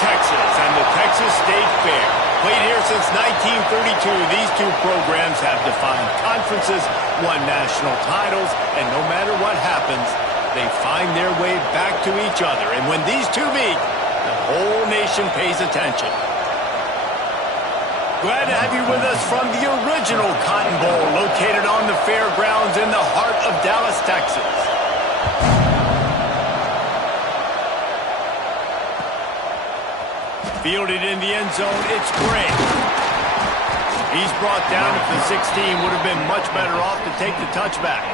Texas and the Texas State Fair. Played here since 1932, these two programs have defined conferences, won national titles, and no matter what happens, they find their way back to each other. And when these two meet, the whole nation pays attention. Glad to have you with us from the original Cotton Bowl, located on the fairgrounds in the heart of Dallas, Texas. Fielded in the end zone, it's Gray. He's brought down at the 16, would have been much better off to take the touchback.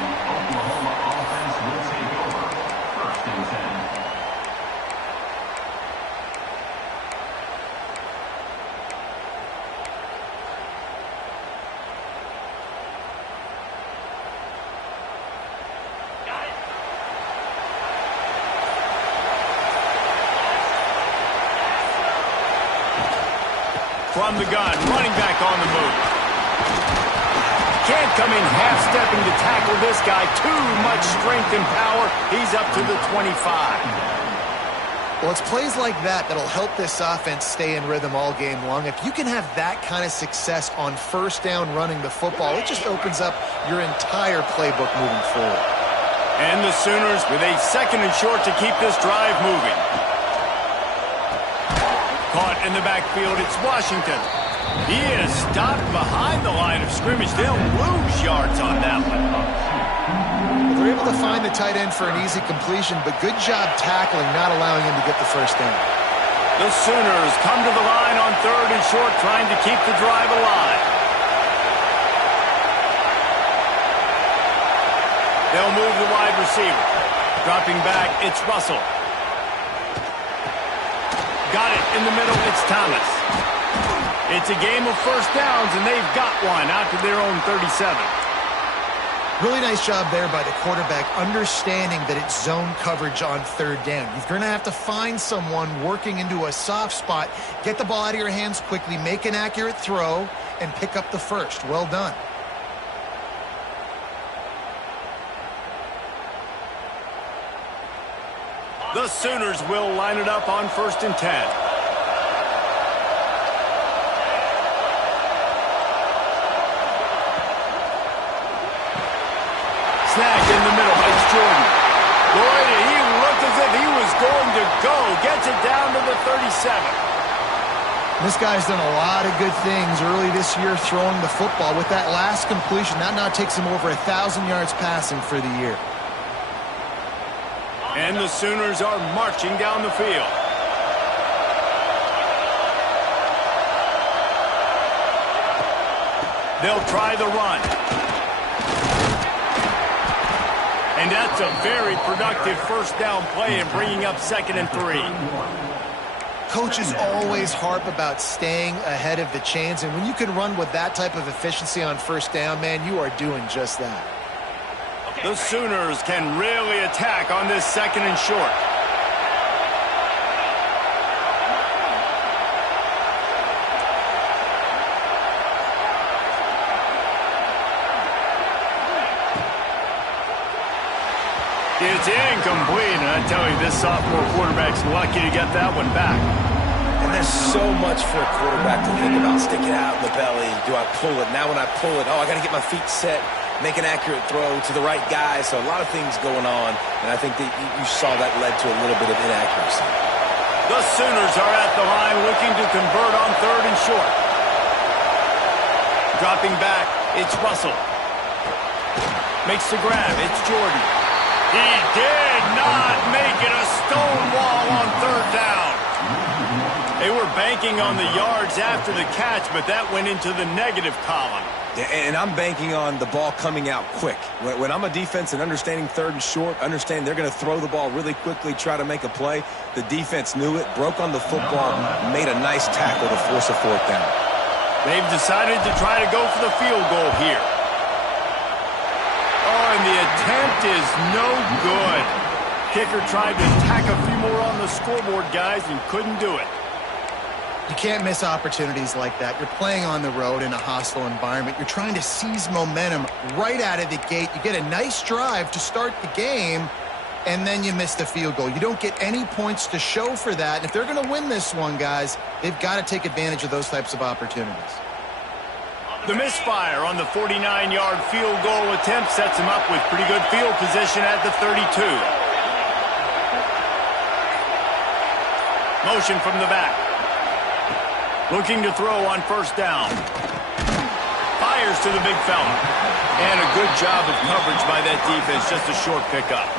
From the gun, running back on the move. Can't come in half-stepping to tackle this guy. Too much strength and power. He's up to the 25. Well, it's plays like that that'll help this offense stay in rhythm all game long. If you can have that kind of success on first down running the football, it just opens up your entire playbook moving forward. And the Sooners with a second and short to keep this drive moving. Caught in the backfield, it's Washington. He is stopped behind the line of scrimmage. They'll lose yards on that one. They're able to find the tight end for an easy completion, but good job tackling, not allowing him to get the first down. The Sooners come to the line on third and short, trying to keep the drive alive. They'll move the wide receiver. Dropping back, it's Russell. Got it in the middle, it's Thomas. It's a game of first downs, and they've got one out to their own 37. Really nice job there by the quarterback, understanding that it's zone coverage on third down. You're going to have to find someone working into a soft spot, get the ball out of your hands quickly, make an accurate throw, and pick up the first. Well done. The Sooners will line it up on 1st and 10. Snagged in the middle. It's Jordan. Boy, he looked as if he was going to go. Gets it down to the 37. This guy's done a lot of good things early this year throwing the football. With that last completion, that now takes him over 1,000 yards passing for the year. And the Sooners are marching down the field. They'll try the run. And that's a very productive first down play and bringing up 2nd and 3. Coaches always harp about staying ahead of the chains, and when you can run with that type of efficiency on first down, man, you are doing just that. The Sooners can really attack on this 2nd and short. It's incomplete, and I tell you, this sophomore quarterback's lucky to get that one back. And there's so much for a quarterback to think about. Stick it out in the belly. Do I pull it? Now when I pull it, I got to get my feet set, make an accurate throw to the right guy. So a lot of things going on, and I think that you saw that led to a little bit of inaccuracy. The Sooners are at the line looking to convert on 3rd and short. Dropping back, it's Russell. Makes the grab, it's Jordan. He did not make it a stone wall on 3rd down. They were banking on the yards after the catch, but that went into the negative column. And I'm banking on the ball coming out quick. When I'm a defense and understanding third and short, understand they're going to throw the ball really quickly, try to make a play. The defense knew it, broke on the football, made a nice tackle to force a fourth down. They've decided to try to go for the field goal here. Oh, and the attempt is no good. Kicker tried to tack a few more on the scoreboard, guys, and couldn't do it. You can't miss opportunities like that. You're playing on the road in a hostile environment. You're trying to seize momentum right out of the gate. You get a nice drive to start the game, and then you miss the field goal. You don't get any points to show for that. And if they're going to win this one, guys, they've got to take advantage of those types of opportunities. The misfire on the 49-yard field goal attempt sets him up with pretty good field position at the 32. Motion from the back. Looking to throw on first down. Fires to the big fella. And a good job of coverage by that defense. Just a short pickup.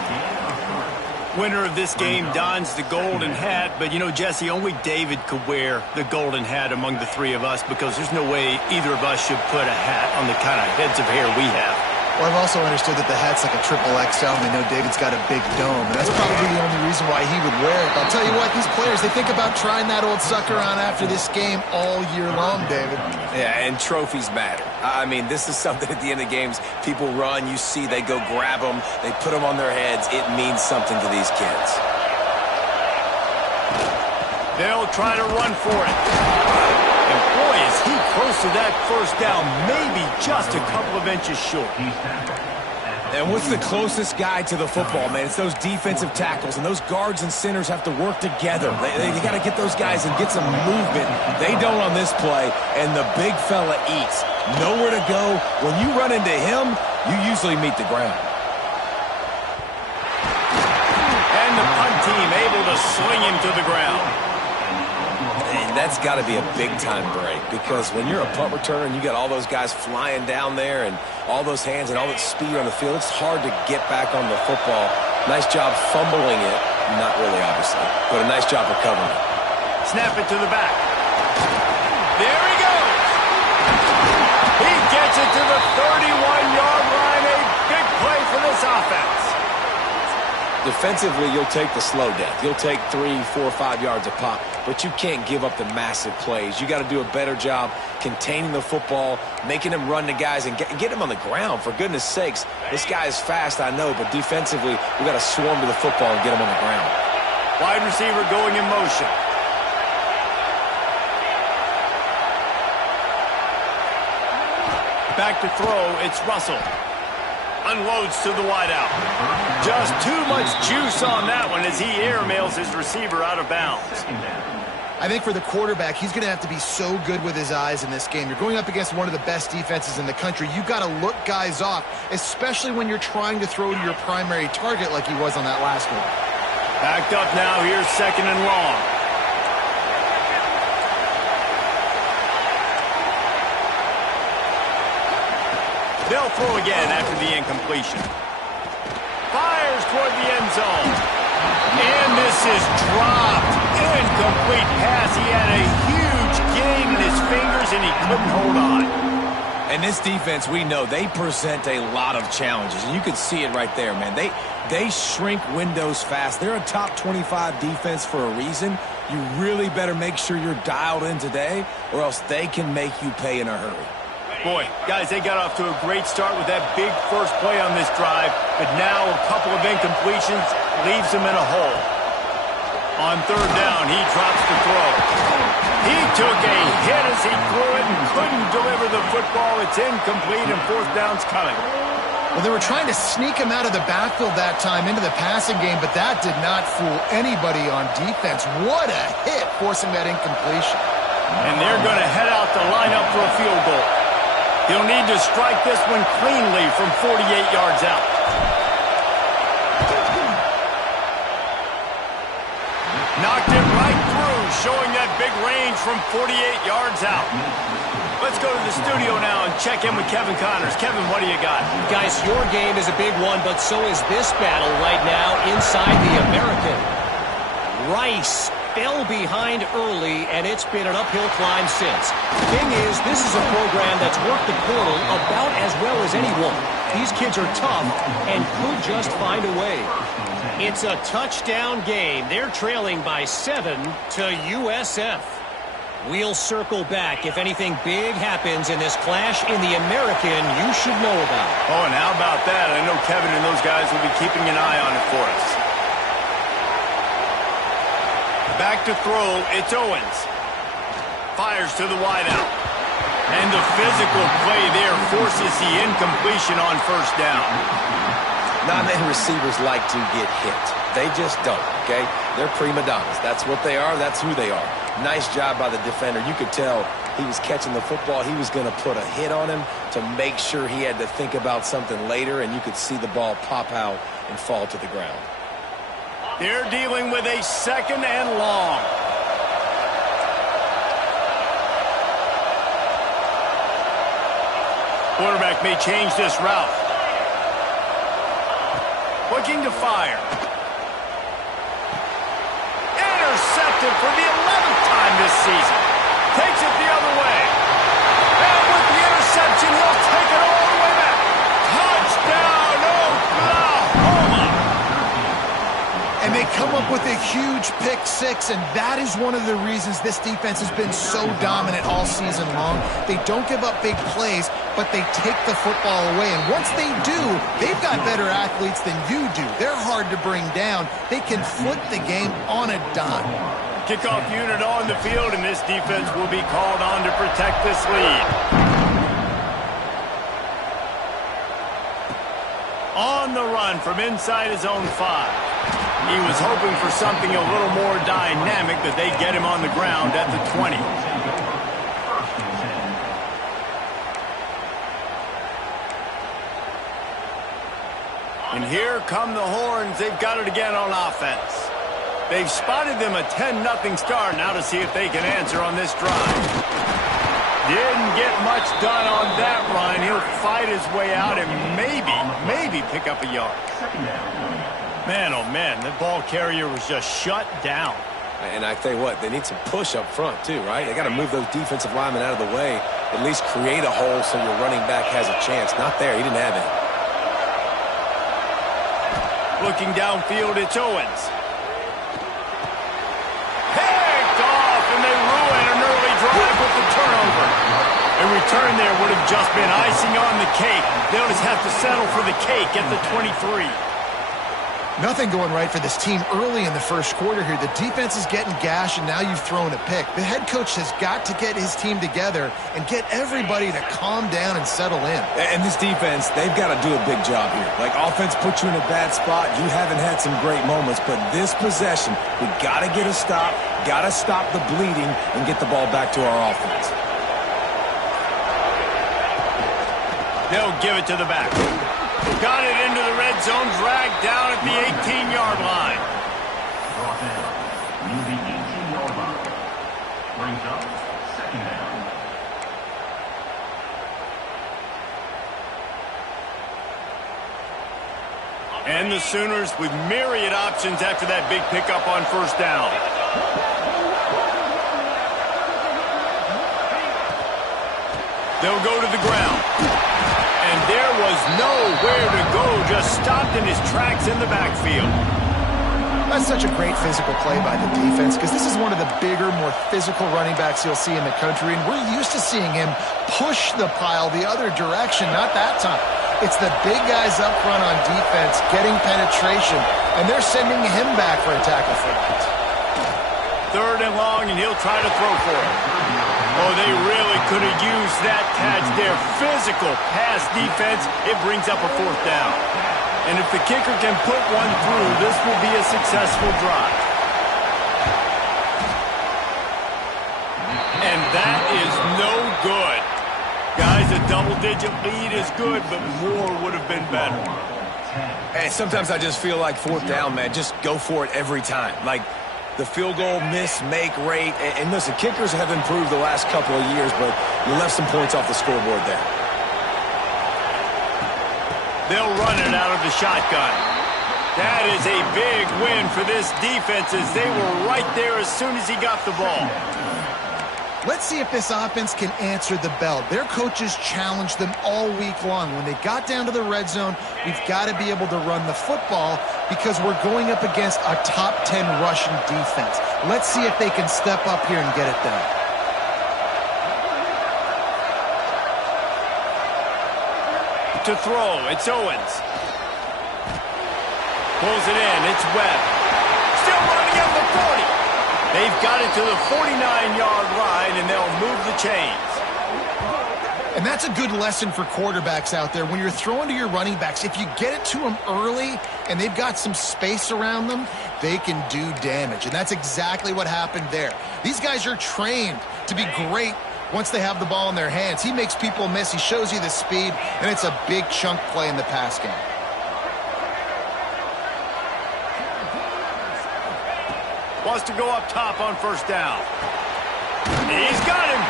Winner of this game dons the golden hat. But, you know, Jesse, only David could wear the golden hat among the three of us because there's no way either of us should put a hat on the kind of heads of hair we have. Well, I've also understood that the hat's like a triple XL, and I know David's got a big dome. And that's probably the only reason why he would wear it. But I'll tell you what, these players, they think about trying that old sucker on after this game all year long, David. Yeah, and trophies matter. I mean, this is something at the end of games. People run, you see, they go grab them, they put them on their heads. It means something to these kids. They'll try to run for it. And boy, is he close to that first down, maybe just a couple of inches short. And what's the closest guy to the football, man? It's those defensive tackles, and those guards and centers have to work together. They got to get those guys and get some movement. They don't on this play, and the big fella eats. Nowhere to go. When you run into him, you usually meet the ground. And the punt team able to sling him to the ground. And that's got to be a big-time break because when you're a punt returner and you got all those guys flying down there and all those hands and all that speed on the field, it's hard to get back on the football. Nice job fumbling it. Not really, obviously, but a nice job recovering it. Snap it to the back. There he goes. He gets it to the 31-yard line. A big play for this offense. Defensively, you'll take the slow death. You'll take 3, 4, 5 yards a pop, but you can't give up the massive plays. You got to do a better job containing the football, making them run to guys, and get them on the ground. For goodness sakes, this guy is fast, I know, but defensively, we got to swarm to the football and get him on the ground. Wide receiver going in motion. Back to throw, it's Russell. Unloads to the wideout. Just too much juice on that one as he airmails his receiver out of bounds. I think for the quarterback, he's going to have to be so good with his eyes in this game. You're going up against one of the best defenses in the country. You've got to look guys off, especially when you're trying to throw to your primary target like he was on that last one. Backed up now, here's second and long. They'll throw again after the incompletion. Fires toward the end zone. And this is dropped. Incomplete pass. He had a huge gain in his fingers, and he couldn't hold on. And this defense, we know, they present a lot of challenges. And you can see it right there, man. They shrink windows fast. They're a top 25 defense for a reason. You really better make sure you're dialed in today, or else they can make you pay in a hurry. Boy, guys, they got off to a great start with that big first play on this drive, but now a couple of incompletions leaves them in a hole. On third down, he drops the throw. He took a hit as he threw it and couldn't deliver the football. It's incomplete, and fourth down's coming. Well, they were trying to sneak him out of the backfield that time into the passing game, but that did not fool anybody on defense. What a hit, forcing that incompletion. And they're going to head out to line up for a field goal. He'll need to strike this one cleanly from 48 yards out. Knocked it right through, showing that big range from 48 yards out. Let's go to the studio now and check in with Kevin Connors. Kevin, what do you got? Guys, your game is a big one, but so is this battle right now inside the American. Rice fell behind early, and it's been an uphill climb since. Thing is, this is a program that's worked the portal about as well as anyone. These kids are tough and could just find a way. It's a touchdown game. They're trailing by 7 to USF. We'll circle back if anything big happens in this clash in the American you should know about. Oh, and how about that? I know Kevin and those guys will be keeping an eye on it for us. Back to throw, it's Owens. Fires to the wideout. And the physical play there forces the incompletion on first down. Not many receivers like to get hit. They just don't, okay? They're prima donnas. That's what they are. That's who they are. Nice job by the defender. You could tell he was catching the football. He was going to put a hit on him to make sure he had to think about something later, and you could see the ball pop out and fall to the ground. They're dealing with a 2nd and long. Quarterback may change this route. Looking to fire. Intercepted for the 11th time this season. Takes it the other way. And with the interception, he'll take it all the way back. Touchdown, Oklahoma! And they come up with a huge pick six, and that is one of the reasons this defense has been so dominant all season long. They don't give up big plays, but they take the football away. And once they do, they've got better athletes than you do. They're hard to bring down. They can flip the game on a dime. Kickoff unit on the field, and this defense will be called on to protect this lead. On the run from inside his own 5. He was hoping for something a little more dynamic, but they get him on the ground at the 20. And here come the horns. They've got it again on offense. They've spotted them a 10-0 start. Now to see if they can answer on this drive. Didn't get much done on that run. He'll fight his way out and maybe pick up a yard. Man, oh man, the ball carrier was just shut down. And I tell you what, they need some push up front too, right? They got to move those defensive linemen out of the way, at least create a hole so your running back has a chance. Not there, he didn't have it. Looking downfield, it's Owens. Picked off, and they ruin an early drive with the turnover. A return there would have just been icing on the cake. They'll just have to settle for the cake at the 23. Nothing going right for this team early in the first quarter here. The defense is getting gashed, and now you've thrown a pick. The head coach has got to get his team together and get everybody to calm down and settle in. And this defense, they've got to do a big job here. Like, offense puts you in a bad spot. You haven't had some great moments, but this possession, we got to get a stop, got to stop the bleeding, and get the ball back to our offense. They'll give it to the back. Got it into the red zone, dragged down at the 18-yard line. Brought down near the 18-yard line. Brings up 2nd down. And the Sooners with myriad options after that big pickup on first down. They'll go to the ground. And there was nowhere to go, just stopped in his tracks in the backfield. That's such a great physical play by the defense, because this is one of the bigger, more physical running backs you'll see in the country, and we're used to seeing him push the pile the other direction. Not that time. It's the big guys up front on defense getting penetration, and they're sending him back for a tackle for that. 3rd and long, and he'll try to throw for it. Oh, they really could have used that catch there. Physical pass defense, it brings up a 4th down. And if the kicker can put one through, this will be a successful drive. And that is no good. Guys, a double-digit lead is good, but more would have been better. Hey, sometimes I just feel like 4th down, man. Just go for it every time. Like, the field goal miss-make rate. And listen, kickers have improved the last couple of years, but you left some points off the scoreboard there. They'll run it out of the shotgun. That is a big win for this defense as they were right there as soon as he got the ball. Let's see if this offense can answer the bell. Their coaches challenged them all week long. When they got down to the red zone, we've got to be able to run the football because we're going up against a top 10 rushing defense. Let's see if they can step up here and get it done. To throw, it's Owens. Pulls it in, it's Webb. Still running at the 40. They've got it to the 49-yard line, and they'll move the chains. And that's a good lesson for quarterbacks out there. When you're throwing to your running backs, if you get it to them early and they've got some space around them, they can do damage. And that's exactly what happened there. These guys are trained to be great once they have the ball in their hands. He makes people miss. He shows you the speed, and it's a big chunk play in the pass game. Wants to go up top on first down. He's got him.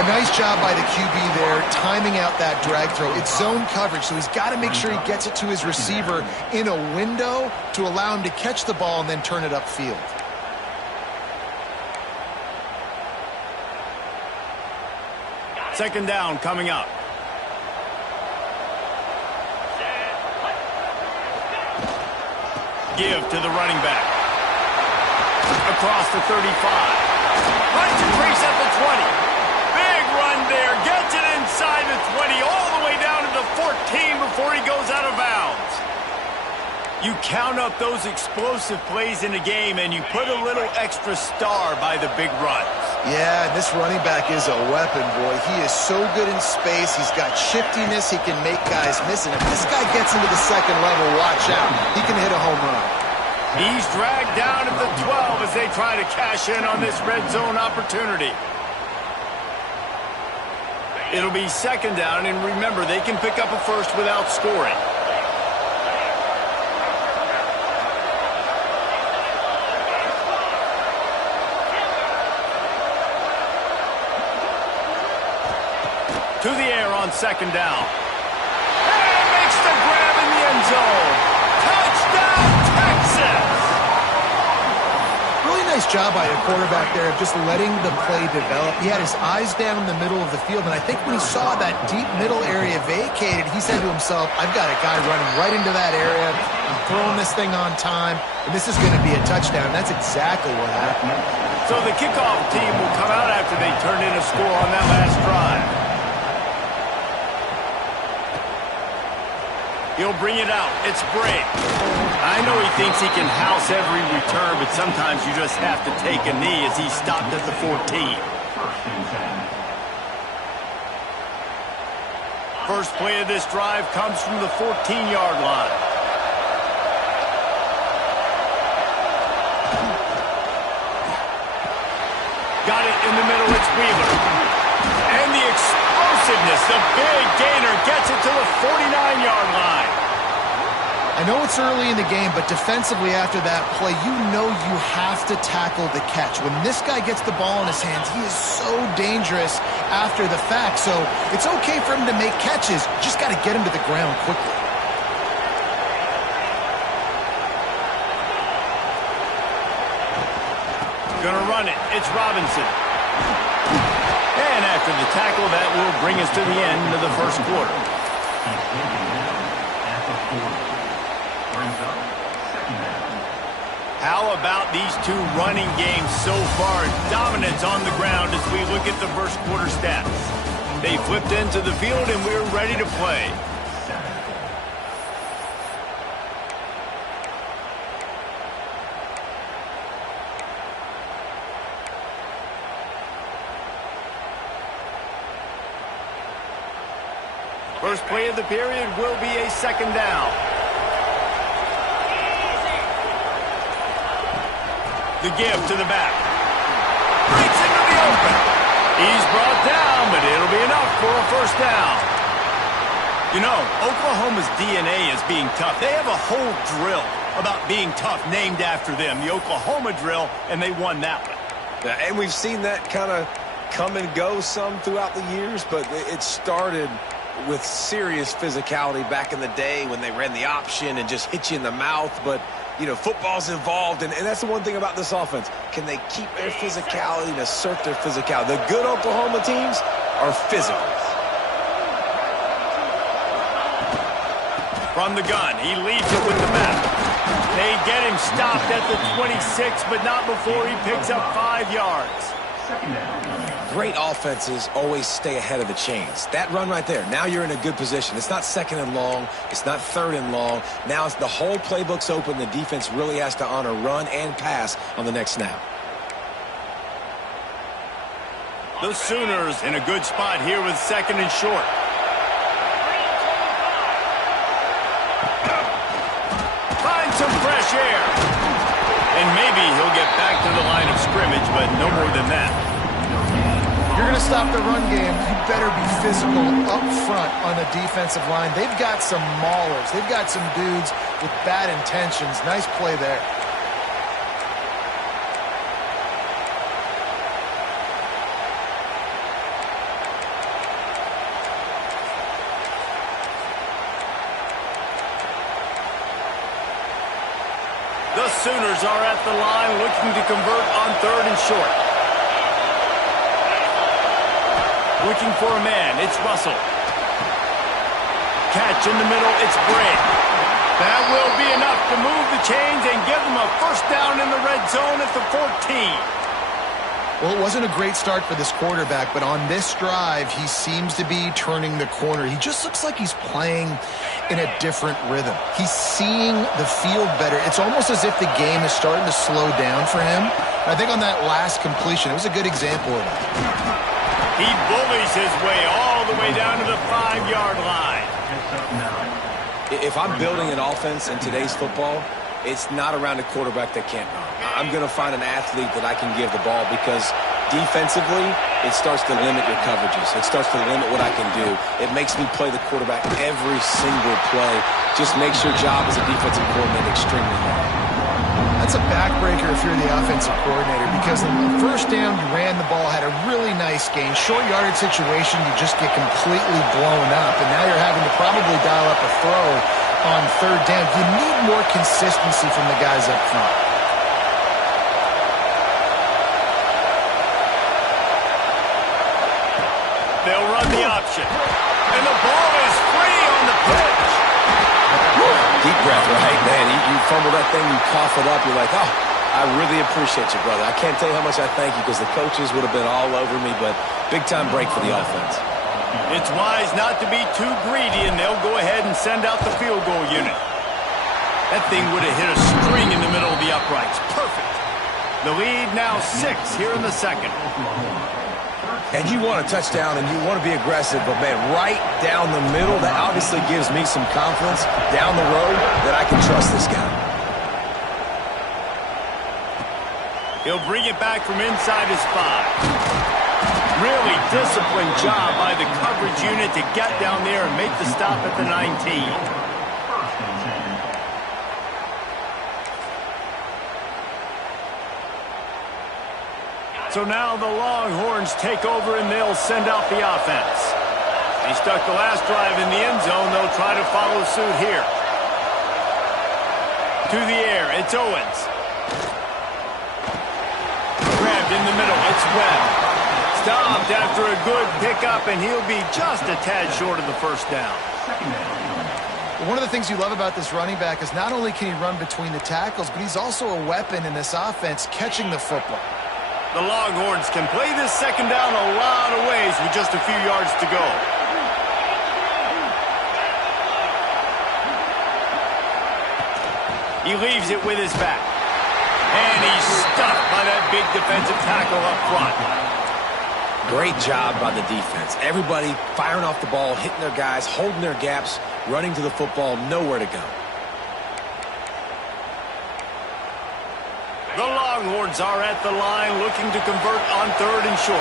A nice job by the QB there, timing out that drag throw. It's zone coverage, so he's got to make sure he gets it to his receiver in a window to allow him to catch the ball and then turn it upfield. Second down coming up. Give to the running back. Across the 35. Runs to crease at the 20. Big run there. Gets it inside the 20 all the way down to the 14 before he goes out of bounds. You count up those explosive plays in a game and you put a little extra star by the big runs. Yeah, this running back is a weapon, boy. He is so good in space. He's got shiftiness. He can make guys miss. And if this guy gets into the second level, watch out. He can hit a home run. He's dragged down at the 12 as they try to cash in on this red zone opportunity. It'll be second down, and remember, they can pick up a first without scoring. To the air on second down. And makes the grab in the end zone. Touchdown, Texas! Really nice job by the quarterback there of just letting the play develop. He had his eyes down in the middle of the field, and I think when he saw that deep middle area vacated, he said to himself, I've got a guy running right into that area. I'm throwing this thing on time, and this is going to be a touchdown. That's exactly what happened. So the kickoff team will come out after they turn in a score on that last drive. He'll bring it out. It's Bray. I know he thinks he can house every return, but sometimes you just have to take a knee as he stopped at the 14. First play of this drive comes from the 14-yard line. Got it in the middle. It's Wheeler. And the explosiveness, the big gainer gets it to the 49-yard line. I know it's early in the game, but defensively after that play, you know you have to tackle the catch. When this guy gets the ball in his hands, he is so dangerous after the fact. So it's okay for him to make catches. Just got to get him to the ground quickly. Gonna run it. It's Robinson. And after the tackle, that will bring us to the end of the first quarter. How about these two running games so far? Dominance on the ground as we look at the first quarter stats. They flipped into the field and we're ready to play. First play of the period will be a second down. The give to the back. Breaks into the open. He's brought down, but it'll be enough for a first down. You know, Oklahoma's DNA is being tough. They have a whole drill about being tough named after them, the Oklahoma drill, and they won that one. Yeah, and we've seen that kind of come and go some throughout the years, but it started with serious physicality back in the day when they ran the option and just hit you in the mouth. But, you know, football's involved, and that's the one thing about this offense. Can they keep their physicality and assert their physicality? The good Oklahoma teams are physical. From the gun, he leads it with the map. They get him stopped at the 26, but not before he picks up 5 yards. Great offenses always stay ahead of the chains. That run right there, now you're in a good position. It's not second and long. It's not third and long. Now it's the whole playbook's open. The defense really has to honor run and pass on the next snap. The Sooners in a good spot here with second and short. Find some fresh air. And maybe he'll get back to the line of scrimmage, but no more than that. If you're going to stop the run game, you better be physical up front on the defensive line. They've got some maulers. They've got some dudes with bad intentions. Nice play there. The Sooners are at the line looking to convert on third and short. Looking for a man, it's Russell. Catch in the middle, it's Bray. That will be enough to move the chains and give them a first down in the red zone at the 14. Well, it wasn't a great start for this quarterback, but on this drive, he seems to be turning the corner. He just looks like he's playing in a different rhythm. He's seeing the field better. It's almost as if the game is starting to slow down for him. I think on that last completion, it was a good example of that. He bullies his way all the way down to the 5-yard line. If I'm building an offense in today's football, it's not around a quarterback that can't run. I'm going to find an athlete that I can give the ball because defensively, it starts to limit your coverages. It starts to limit what I can do. It makes me play the quarterback every single play. Just makes your job as a defensive coordinator extremely hard. That's a backbreaker if you're the offensive coordinator because on the first down, you ran the ball, had a really nice gain. Short yardage situation, you just get completely blown up, and now you're having to probably dial up a throw on third down. You need more consistency from the guys up front. They'll run the option. And the ball is free on the pitch. Deep breath, right, man? You fumble that thing, you cough it up, you're like, oh, I really appreciate you, brother. I can't tell you how much I thank you because the coaches would have been all over me, but big-time break for the offense. It's wise not to be too greedy, and they'll go ahead and send out the field goal unit. That thing would have hit a string in the middle of the uprights. Perfect. The lead now 6 here in the second. And you want a touchdown and you want to be aggressive, but, man, right down the middle, that obviously gives me some confidence down the road that I can trust this guy. He'll bring it back from inside his 5. Really disciplined job by the coverage unit to get down there and make the stop at the 19. So now the Longhorns take over and they'll send out the offense. He stuck the last drive in the end zone. They'll try to follow suit here. To the air, it's Owens. Grabbed in the middle, it's Webb. Stopped after a good pickup, and he'll be just a tad short of the first down. One of the things you love about this running back is not only can he run between the tackles, but he's also a weapon in this offense catching the football. The Longhorns can play this second down a lot of ways with just a few yards to go. He leaves it with his back. And he's stuffed by that big defensive tackle up front. Great job by the defense. Everybody firing off the ball, hitting their guys, holding their gaps, running to the football, nowhere to go. The Longhorns are at the line looking to convert on third and short.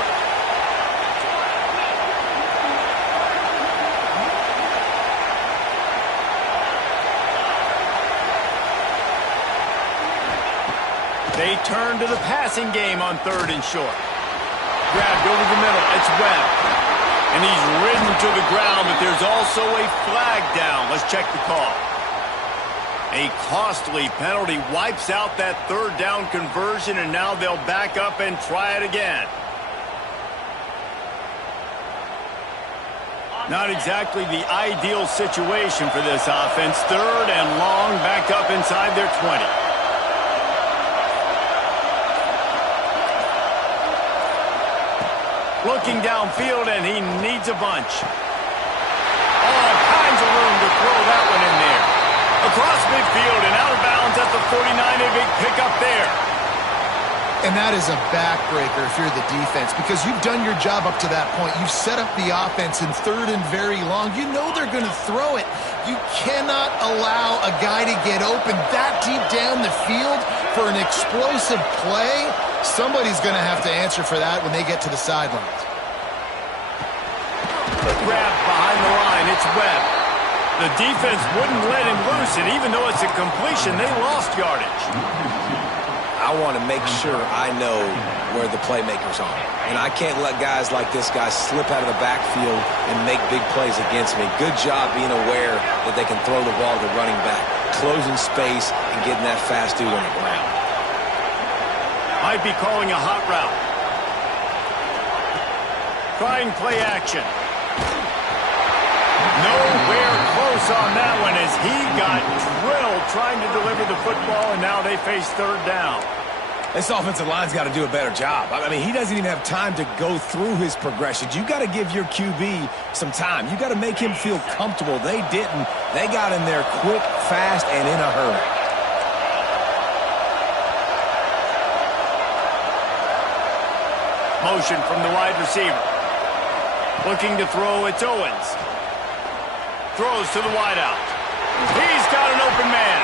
They turn to the passing game on third and short. Grabbed over the middle. It's Webb. And he's ridden to the ground, but there's also a flag down. Let's check the call. A costly penalty wipes out that third down conversion, and now they'll back up and try it again. Not exactly the ideal situation for this offense. Third and long, back up inside their 20. Looking downfield, and he needs a bunch. All kinds of room to throw that one in there. Across midfield and out of bounds at the 49, a big pickup there. And that is a backbreaker if you're the defense, because you've done your job up to that point. You've set up the offense in third and very long. You know they're going to throw it. You cannot allow a guy to get open that deep down the field for an explosive play. Somebody's going to have to answer for that when they get to the sidelines. Grab behind the line. It's Webb. The defense wouldn't let him loose, and even though it's a completion, they lost yardage. I want to make sure I know where the playmakers are. And I can't let guys like this guy slip out of the backfield and make big plays against me. Good job being aware that they can throw the ball to the running back, closing space and getting that fast dude on the ground. Might be calling a hot route. Trying play action. Nowhere close on that one as he got drilled trying to deliver the football, and now they face third down. This offensive line's got to do a better job. I mean, he doesn't even have time to go through his progressions. You got to give your QB some time. You got to make him feel comfortable. They didn't. They got in there quick, fast, and in a hurry. Motion from the wide receiver. Looking to throw, it's Owens. Throws to the wideout. He's got an open man.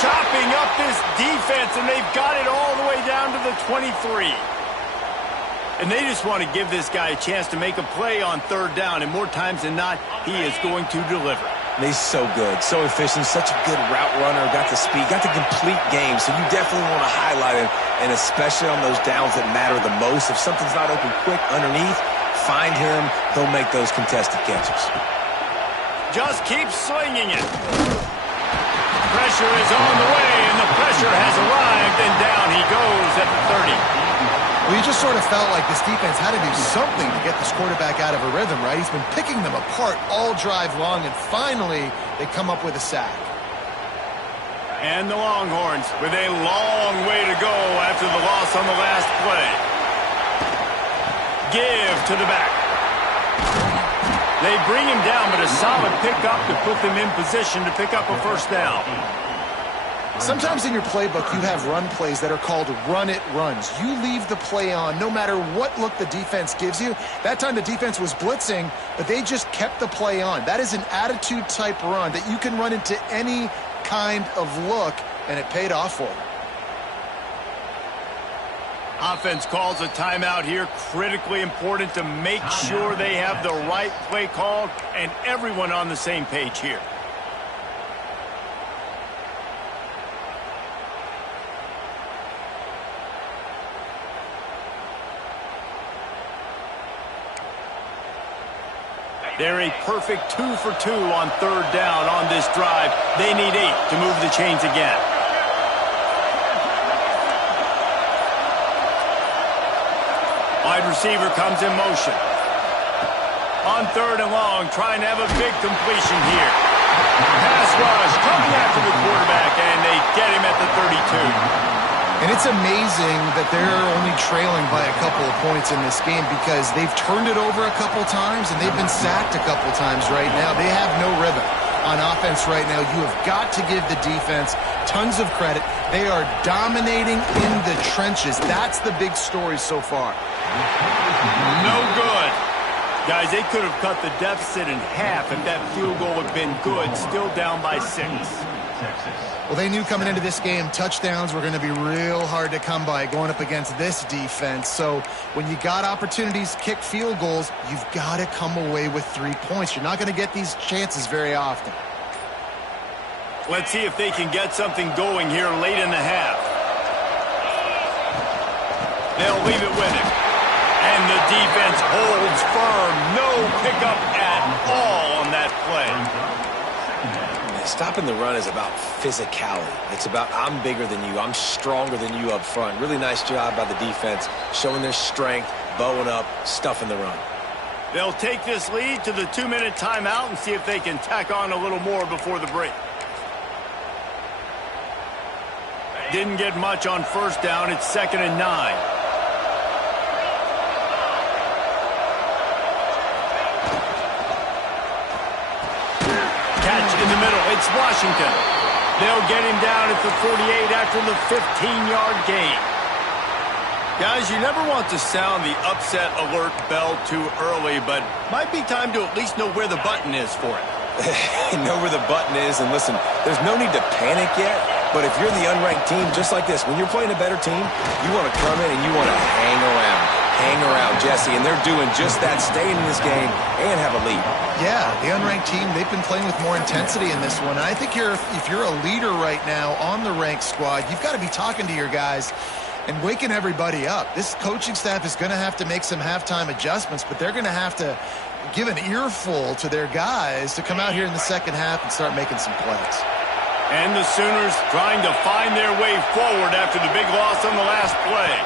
Chopping up this defense, and they've got it all the way down to the 23. And they just want to give this guy a chance to make a play on third down, and more times than not, he is going to deliver. He's so good, so efficient, such a good route runner, got the speed, got the complete game, so you definitely want to highlight him, and especially on those downs that matter the most. If something's not open quick underneath, find him, he'll make those contested catches. Just keep slinging it. Pressure is on the way, and the pressure has arrived, and down he goes at the 30. Well, you just sort of felt like this defense had to do something to get this quarterback out of a rhythm, right? He's been picking them apart all drive long, and finally they come up with a sack. And the Longhorns with a long way to go after the loss on the last play. Give to the back. They bring him down, but a solid pickup to put them in position to pick up a first down. Sometimes in your playbook, you have run plays that are called run-it runs. You leave the play on no matter what look the defense gives you. That time the defense was blitzing, but they just kept the play on. That is an attitude-type run that you can run into any kind of look, and it paid off for them. Offense calls a timeout here. Critically important to make sure they have the right play called and everyone on the same page here. They're a perfect 2 for 2 on third down on this drive. They need 8 to move the chains again. Wide receiver comes in motion. On third and long, trying to have a big completion here. Pass rush coming after the quarterback, and they get him at the 32. And it's amazing that they're only trailing by a couple of points in this game because they've turned it over a couple times and they've been sacked a couple times right now. They have no rhythm on offense right now. You have got to give the defense tons of credit. They are dominating in the trenches. That's the big story so far. No good. Guys, they could have cut the deficit in half if that field goal had been good. Still down by 6. Well, they knew coming into this game touchdowns were going to be real hard to come by going up against this defense. So when you got opportunities to kick field goals, you've got to come away with 3 points. You're not going to get these chances very often. Let's see if they can get something going here late in the half. They'll leave it with him. And the defense holds firm. No pickup at all on that play. Stopping the run is about physicality. It's about I'm bigger than you. I'm stronger than you up front. Really nice job by the defense, showing their strength, bowing up, stuffing the run. They'll take this lead to the 2-minute timeout and see if they can tack on a little more before the break. Didn't get much on first down. It's 2nd and 9. Catch in the middle. It's Washington. They'll get him down at the 48 after the 15-yard gain. Guys, you never want to sound the upset alert bell too early, but might be time to at least know where the button is for it. Know where the button is, and listen, there's no need to panic yet, but if you're the unranked team, just like this, when you're playing a better team, you want to come in and you want to hang around, Jesse, and they're doing just that, staying in this game and have a lead. Yeah, the unranked team, they've been playing with more intensity in this one. And I think if you're a leader right now on the ranked squad, you've got to be talking to your guys and waking everybody up. This coaching staff is going to have to make some halftime adjustments, but they're going to have to give an earful to their guys to come out here in the second half and start making some plays. And the Sooners trying to find their way forward after the big loss on the last play.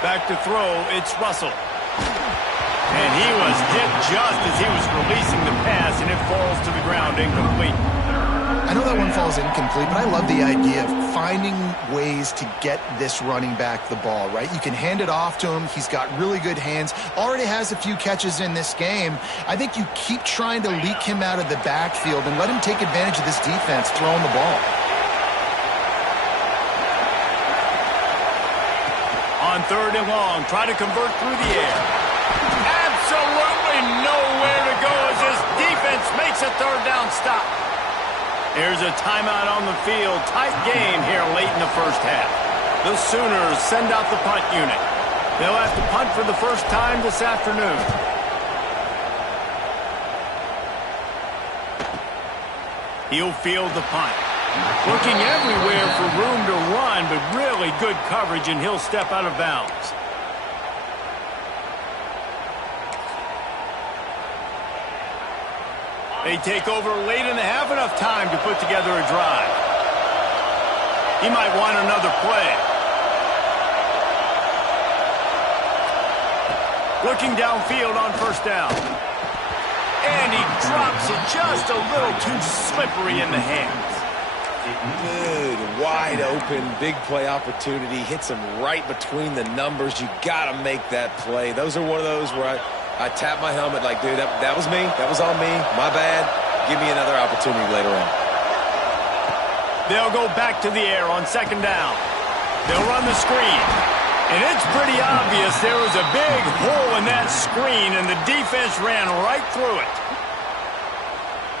Back to throw, it's Russell. And he was hit just as he was releasing the pass, and it falls to the ground incomplete. I know that one falls incomplete, but I love the idea of finding ways to get this running back the ball, right? You can hand it off to him. He's got really good hands. Already has a few catches in this game. I think you keep trying to leak him out of the backfield and let him take advantage of this defense throwing the ball. On 3rd and long, try to convert through the air. Absolutely nowhere to go as this defense makes a 3rd down stop. There's a timeout on the field. Tight game here late in the first half. The Sooners send out the punt unit. They'll have to punt for the first time this afternoon. He'll field the punt. Looking everywhere for room to run, but really good coverage, and he'll step out of bounds. They take over late in the half, enough time to put together a drive. He might want another play. Looking downfield on 1st down. And he drops it just a little too slippery in the hands. Good, wide open, big play opportunity. Hits him right between the numbers. You got to make that play. Those are one of those where I tap my helmet like, dude, that was me. That was on me. My bad. Give me another opportunity later on. They'll go back to the air on 2nd down. They'll run the screen. And it's pretty obvious there was a big hole in that screen, and the defense ran right through it.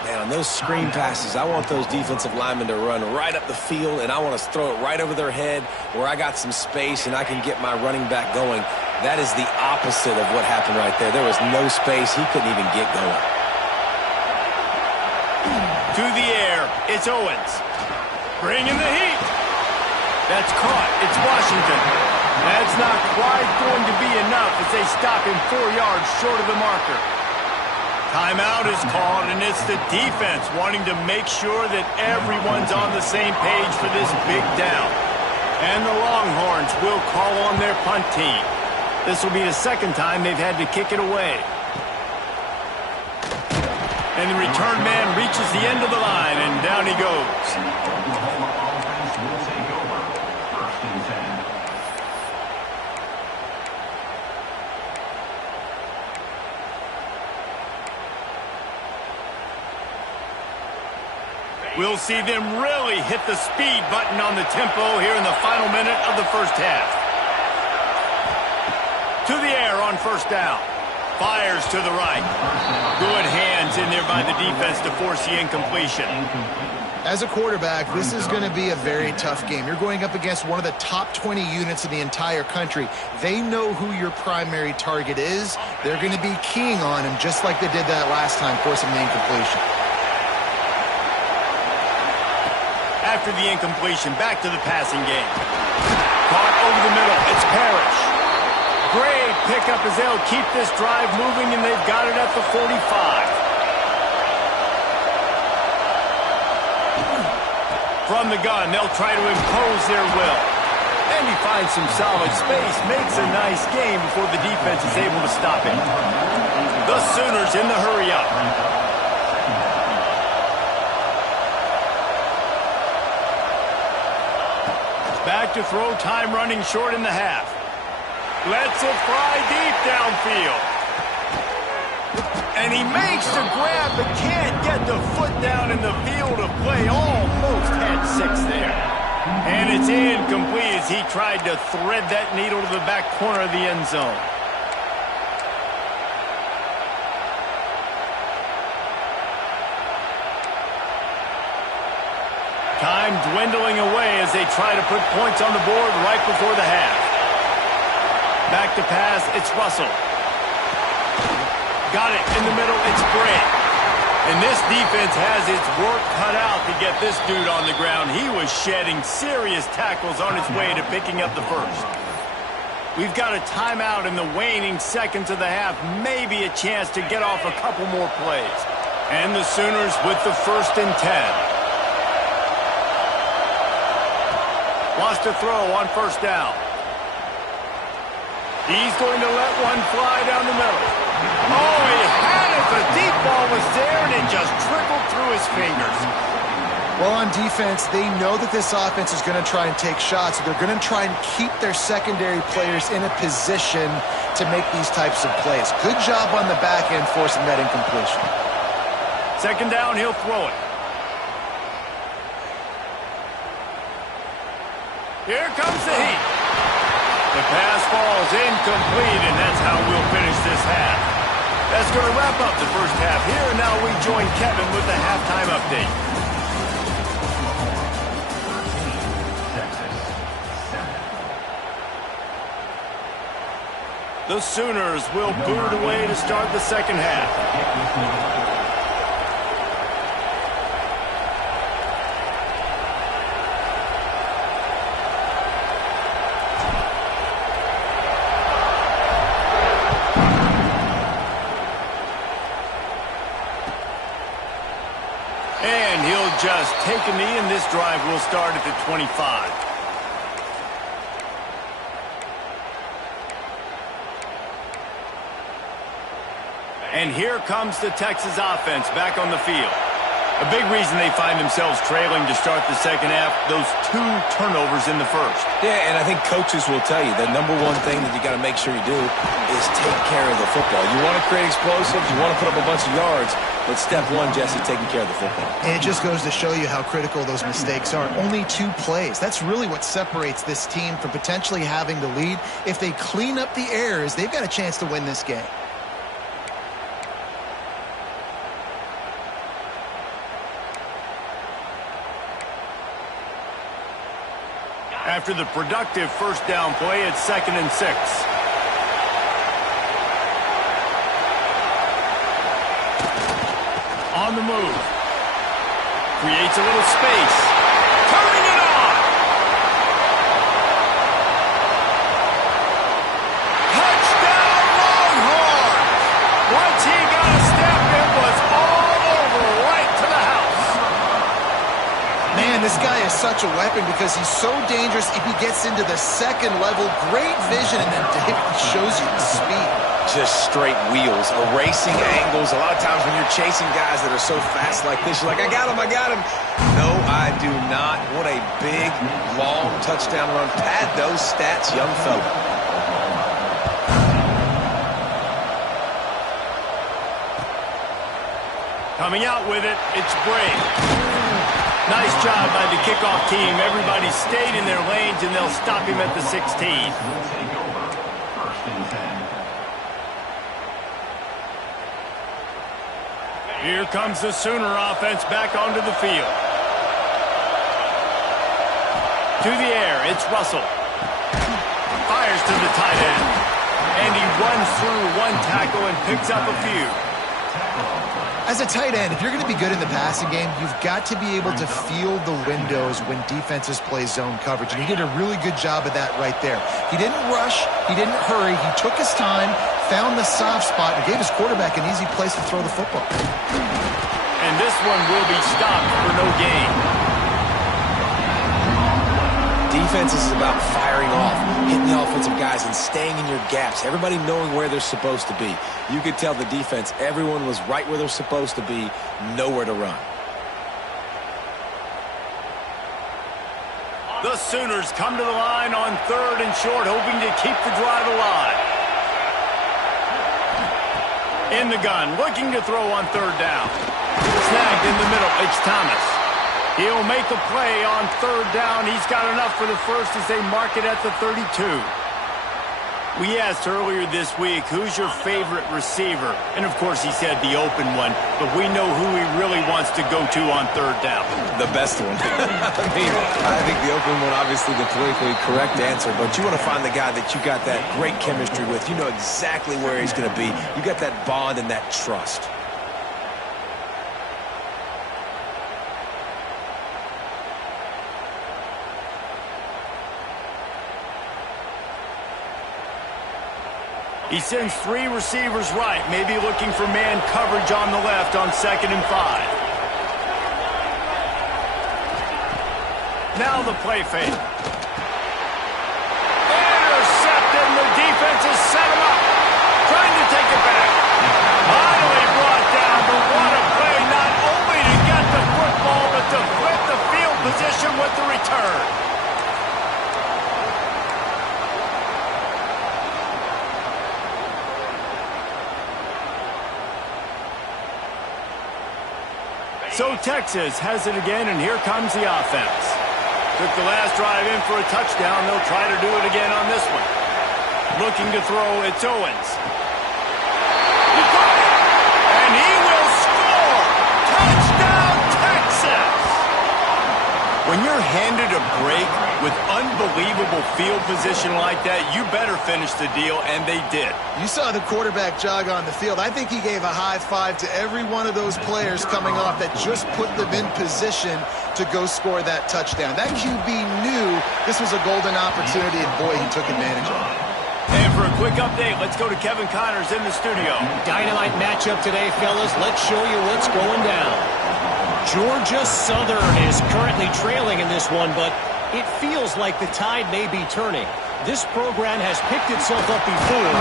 Man, on those screen passes, I want those defensive linemen to run right up the field, and I want to throw it right over their head where I got some space and I can get my running back going. That is the opposite of what happened right there. There was no space. He couldn't even get going. To the air, it's Owens. Bringing the heat. That's caught. It's Washington. That's not quite going to be enough as they stop him 4 yards short of the marker. Timeout is called, and it's the defense wanting to make sure that everyone's on the same page for this big down. And the Longhorns will call on their punt team. This will be the 2nd time they've had to kick it away. And the return man reaches the end of the line, and down he goes. We'll see them really hit the speed button on the tempo here in the final minute of the first half. To the air on 1st down. Fires to the right. Good hands in there by the defense to force the incompletion. As a quarterback, this is going to be a very tough game. You're going up against one of the top 20 units in the entire country. They know who your primary target is. They're going to be keying on him just like they did that last time, forcing the incompletion. After the incompletion, back to the passing game. Caught over the middle. It's Parrish. Great pickup as they'll keep this drive moving, and they've got it at the 45. From the gun, they'll try to impose their will. And he finds some solid space, makes a nice game before the defense is able to stop it. The Sooners in the hurry-up. Back to throw, time running short in the half. Lets it fly deep downfield. And he makes the grab, but can't get the foot down in the field of play. Almost had 6 there. And it's incomplete as he tried to thread that needle to the back corner of the end zone. Time dwindling away as they try to put points on the board right before the half. Back to pass, it's Russell. Got it in the middle, it's Bray. And this defense has its work cut out to get this dude on the ground. He was shedding serious tackles on his way to picking up the first. We've got a timeout in the waning seconds of the half. Maybe a chance to get off a couple more plays. And the Sooners with the 1st and 10. Wants to throw on 1st down. He's going to let one fly down the middle. Oh, he had it. The deep ball was there, and it just trickled through his fingers. Well, on defense, they know that this offense is going to try and take shots. So they're going to try and keep their secondary players in a position to make these types of plays. Good job on the back end forcing that incompletion. 2nd down, he'll throw it. Here comes the heat. The pass falls incomplete, and that's how we'll finish this half. That's going to wrap up the first half here, and now we join Kevin with the halftime update. Texas 7. The Sooners will boot it away to start the second half. Just take a knee, and this drive will start at the 25. And here comes the Texas offense back on the field. A big reason they find themselves trailing to start the second half, those 2 turnovers in the first. Yeah, and I think coaches will tell you the number one thing that you got to make sure you do is take care of the football. You want to create explosives, you want to put up a bunch of yards, but step one, Jesse, taking care of the football. And it just goes to show you how critical those mistakes are. Only 2 plays. That's really what separates this team from potentially having the lead. If they clean up the errors, they've got a chance to win this game. After the productive 1st down play, it's 2nd and 6. On the move. Creates a little space. Turning it on. Touchdown Longhorns. Once he got a step, it was all over right to the house. Man, this guy is such a weapon because he's so dangerous if he gets into the 2nd level. Great vision, and then David shows you the speed. Just straight wheels, erasing angles. A lot of times when you're chasing guys that are so fast like this, you're like, I got him, I got him. No, I do not. What a big, long touchdown run. Pad those stats, young fella. Coming out with it, it's Bray. Nice job by the kickoff team. Everybody stayed in their lanes, and they'll stop him at the 16. Take over 1st and 10. Here comes the Sooner offense back onto the field. To the air, it's Russell. Fires to the tight end. And he runs through 1 tackle and picks up a few. As a tight end, if you're going to be good in the passing game, you've got to be able to feel the windows when defenses play zone coverage, and he did a really good job of that right there. He didn't rush, he didn't hurry, he took his time, found the soft spot, and gave his quarterback an easy place to throw the football. And this one will be stopped for no gain. Defense is about firing off, hitting the offensive guys, and staying in your gaps. Everybody knowing where they're supposed to be. You could tell the defense, everyone was right where they're supposed to be, nowhere to run. The Sooners come to the line on 3rd and short, hoping to keep the drive alive. In the gun, looking to throw on 3rd down. Snagged in the middle, it's Thomas. He'll make a play on 3rd down. He's got enough for the first as they mark it at the 32. We asked earlier this week, who's your favorite receiver? And, of course, he said the open one, but we know who he really wants to go to on 3rd down. The best one. I think the open one, obviously the politically correct answer, but you want to find the guy that you got that great chemistry with. You know exactly where he's going to be. You got that bond and that trust. He sends 3 receivers right, maybe looking for man coverage on the left on 2nd and 5. Now the play fake. Intercepted, and the defense has set him up. Trying to take it back. Finally brought down, but what a play, not only to get the football, but to flip the field position with the return. So Texas has it again, and here comes the offense. Took the last drive in for a touchdown. They'll try to do it again on this one. Looking to throw, it's Owens. He caught it, and he will score! Touchdown, Texas! When you're handed a break with unbelievable field position like that, you better finish the deal, and they did. You saw the quarterback jog on the field. I think he gave a high five to every one of those players coming off that just put them in position to go score that touchdown. That QB knew this was a golden opportunity, and boy, he took advantage of it. And for a quick update, let's go to Kevin Connors in the studio. Dynamite matchup today, fellas. Let's show you what's going down. Georgia Southern is currently trailing in this one, but it feels like the tide may be turning. This program has picked itself up before,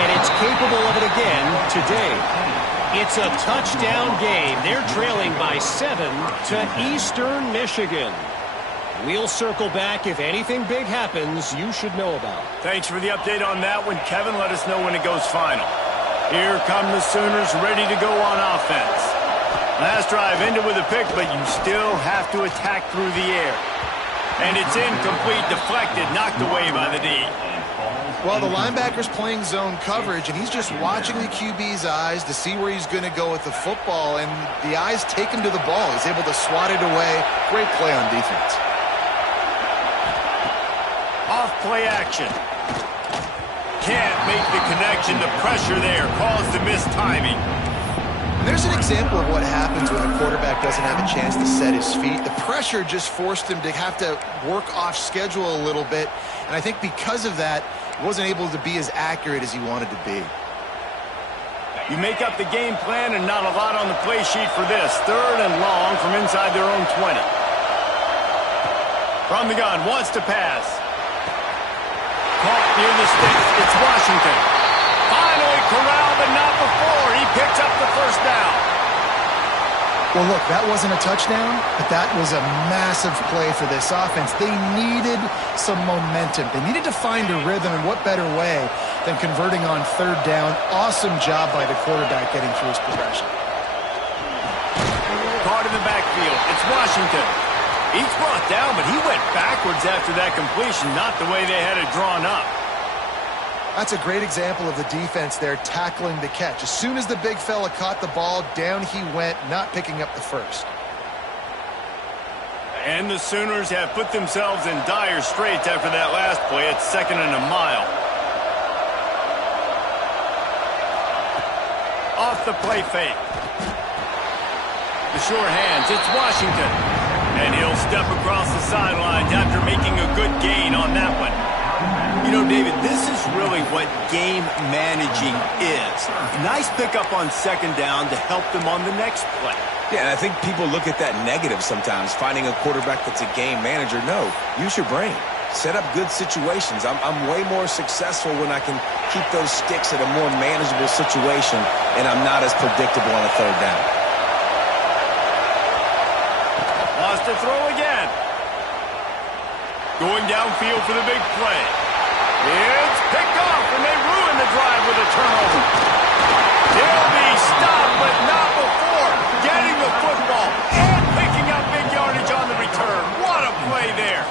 and it's capable of it again today. It's a touchdown game. They're trailing by 7 to Eastern Michigan. We'll circle back. If anything big happens, you should know about. Thanks for the update on that one, Kevin. Let us know when it goes final. Here come the Sooners ready to go on offense. Last drive ended with a pick, but you still have to attack through the air. And it's incomplete, deflected, knocked away by the D. Well, the linebacker's playing zone coverage, and he's just watching the QB's eyes to see where he's going to go with the football, and the eyes take him to the ball. He's able to swat it away. Great play on defense. Off play action. Can't make the connection. The pressure there caused the missed timing. There's an example of what happens when a quarterback doesn't have a chance to set his feet. The pressure just forced him to have to work off schedule a little bit, and I think because of that, he wasn't able to be as accurate as he wanted to be. You make up the game plan, and not a lot on the play sheet for this. 3rd and long from inside their own 20. From the gun, wants to pass. Caught near the sticks. It's Washington. Finally corralled, but not before. He picks up the first down. Well, look, that wasn't a touchdown, but that was a massive play for this offense. They needed some momentum. They needed to find a rhythm, and what better way than converting on 3rd down. Awesome job by the quarterback getting through his progression. Caught in the backfield. It's Washington. He's brought down, but he went backwards after that completion, not the way they had it drawn up. That's a great example of the defense there tackling the catch. As soon as the big fella caught the ball, down he went, not picking up the first. And the Sooners have put themselves in dire straits after that last play. It's 2nd and a mile. Off the play fake. The sure hands, it's Washington. And he'll step across the sidelines after making a good gain on that one. You know, David, this is really what game managing is. Nice pickup on second down to help them on the next play. Yeah, and I think people look at that negative sometimes, finding a quarterback that's a game manager. No, use your brain. Set up good situations. I'm way more successful when I can keep those sticks at a more manageable situation, and I'm not as predictable on a third down. Wants to throw again. Going downfield for the big play. It's picked off, and they ruin the drive with a turnover. He'll be stopped, but not before getting the football and picking up big yardage on the return. What a play there.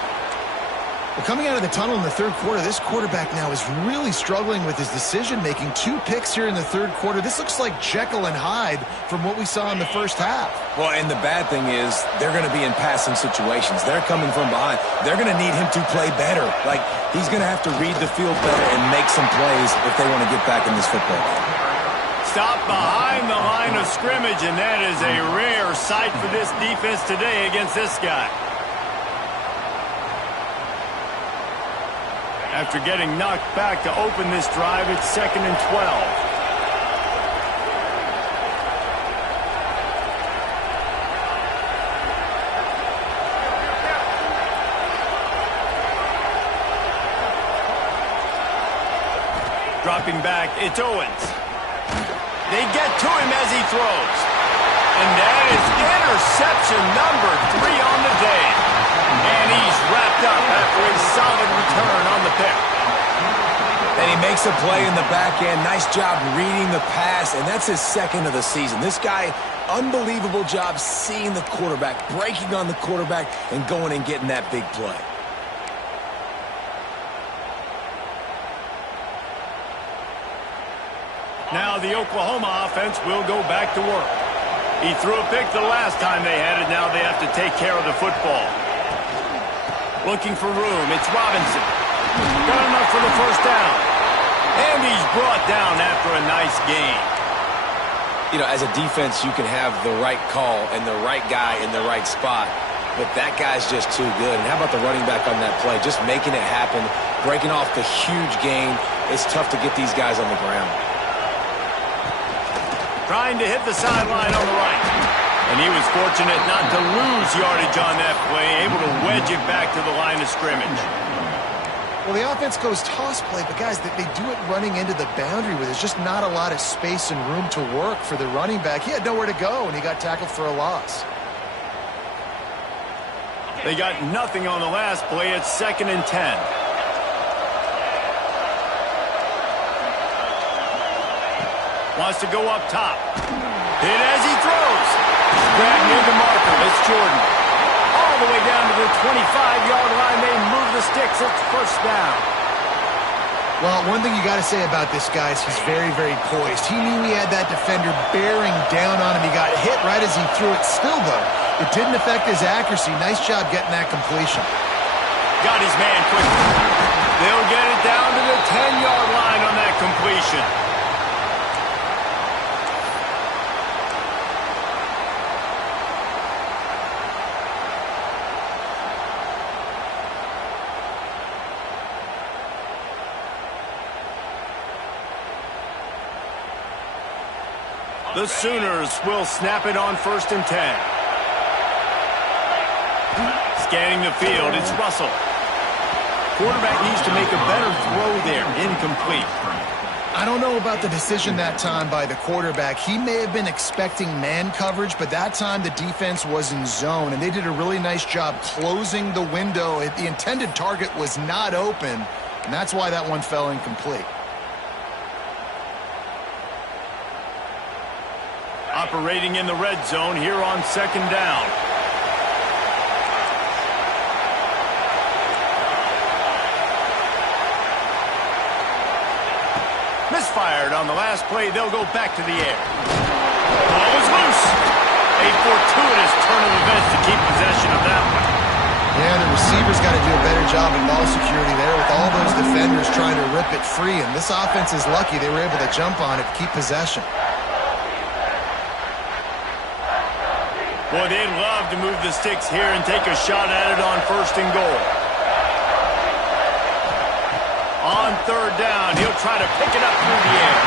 Well, coming out of the tunnel in the third quarter, this quarterback now is really struggling with his decision-making. 2 picks here in the third quarter. This looks like Jekyll and Hyde from what we saw in the first half. Well, and the bad thing is they're going to be in passing situations. They're coming from behind. They're going to need him to play better. Like, he's going to have to read the field better and make some plays if they want to get back in this football game. Stop behind the line of scrimmage, and that is a rare sight for this defense today against this guy. After getting knocked back to open this drive, it's 2nd and 12. Dropping back, it's Owens. They get to him as he throws. And that is interception number 3 on the day. And he's wrapped up after a solid return on the pick. And he makes a play in the back end. Nice job reading the pass, and that's his 2nd of the season. This guy, unbelievable job seeing the quarterback, breaking on the quarterback, and going and getting that big play. Now the Oklahoma offense will go back to work. He threw a pick the last time they had it. Now they have to take care of the football. Looking for room. It's Robinson. Got enough for the first down. And he's brought down after a nice gain. You know, as a defense, you can have the right call and the right guy in the right spot. But that guy's just too good. And how about the running back on that play? Just making it happen, breaking off the huge gain. It's tough to get these guys on the ground. Trying to hit the sideline on the right. And he was fortunate not to lose yardage on that play, able to wedge it back to the line of scrimmage. Well, the offense goes toss play, but guys, they do it running into the boundary where there's just not a lot of space and room to work for the running back. He had nowhere to go, and he got tackled for a loss. They got nothing on the last play. It's 2nd and 10. Wants to go up top. Hit as he throws. Grab near the marker. It's Jordan. All the way down to the 25-yard line. They move the sticks. It's first down. Well, one thing you got to say about this guy is he's very, very poised. He knew he had that defender bearing down on him. He got hit right as he threw it. Still, though, it didn't affect his accuracy. Nice job getting that completion. Got his man quickly. They'll get it down to the 10-yard line on that completion. The Sooners will snap it on 1st and 10. Scanning the field, it's Russell. Quarterback needs to make a better throw there, incomplete. I don't know about the decision that time by the quarterback. He may have been expecting man coverage, but that time the defense was in zone, and they did a really nice job closing the window. The intended target was not open, and that's why that one fell incomplete. Operating in the red zone here on 2nd down. Misfired on the last play. They'll go back to the air. Ball is loose. A fortuitous turn of events to keep possession of that one. Yeah, the receivers got to do a better job of ball security there with all those defenders trying to rip it free. And this offense is lucky they were able to jump on it to keep possession. Boy, they'd love to move the sticks here and take a shot at it on 1st and goal. On 3rd down, he'll try to pick it up through the air.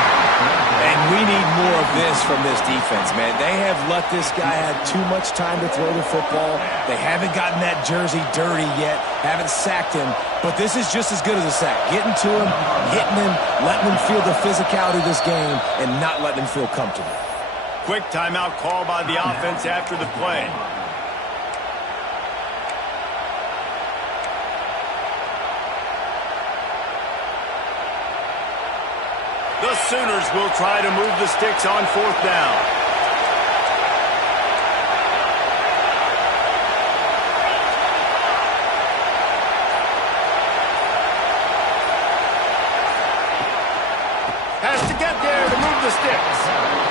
And we need more of this from this defense, man. They have let this guy have too much time to throw the football. They haven't gotten that jersey dirty yet, haven't sacked him, but this is just as good as a sack. Getting to him, hitting him, letting him feel the physicality of this game, and not letting him feel comfortable. Quick timeout call by the offense after the play. The Sooners will try to move the sticks on 4th down. Has to get there to move the sticks.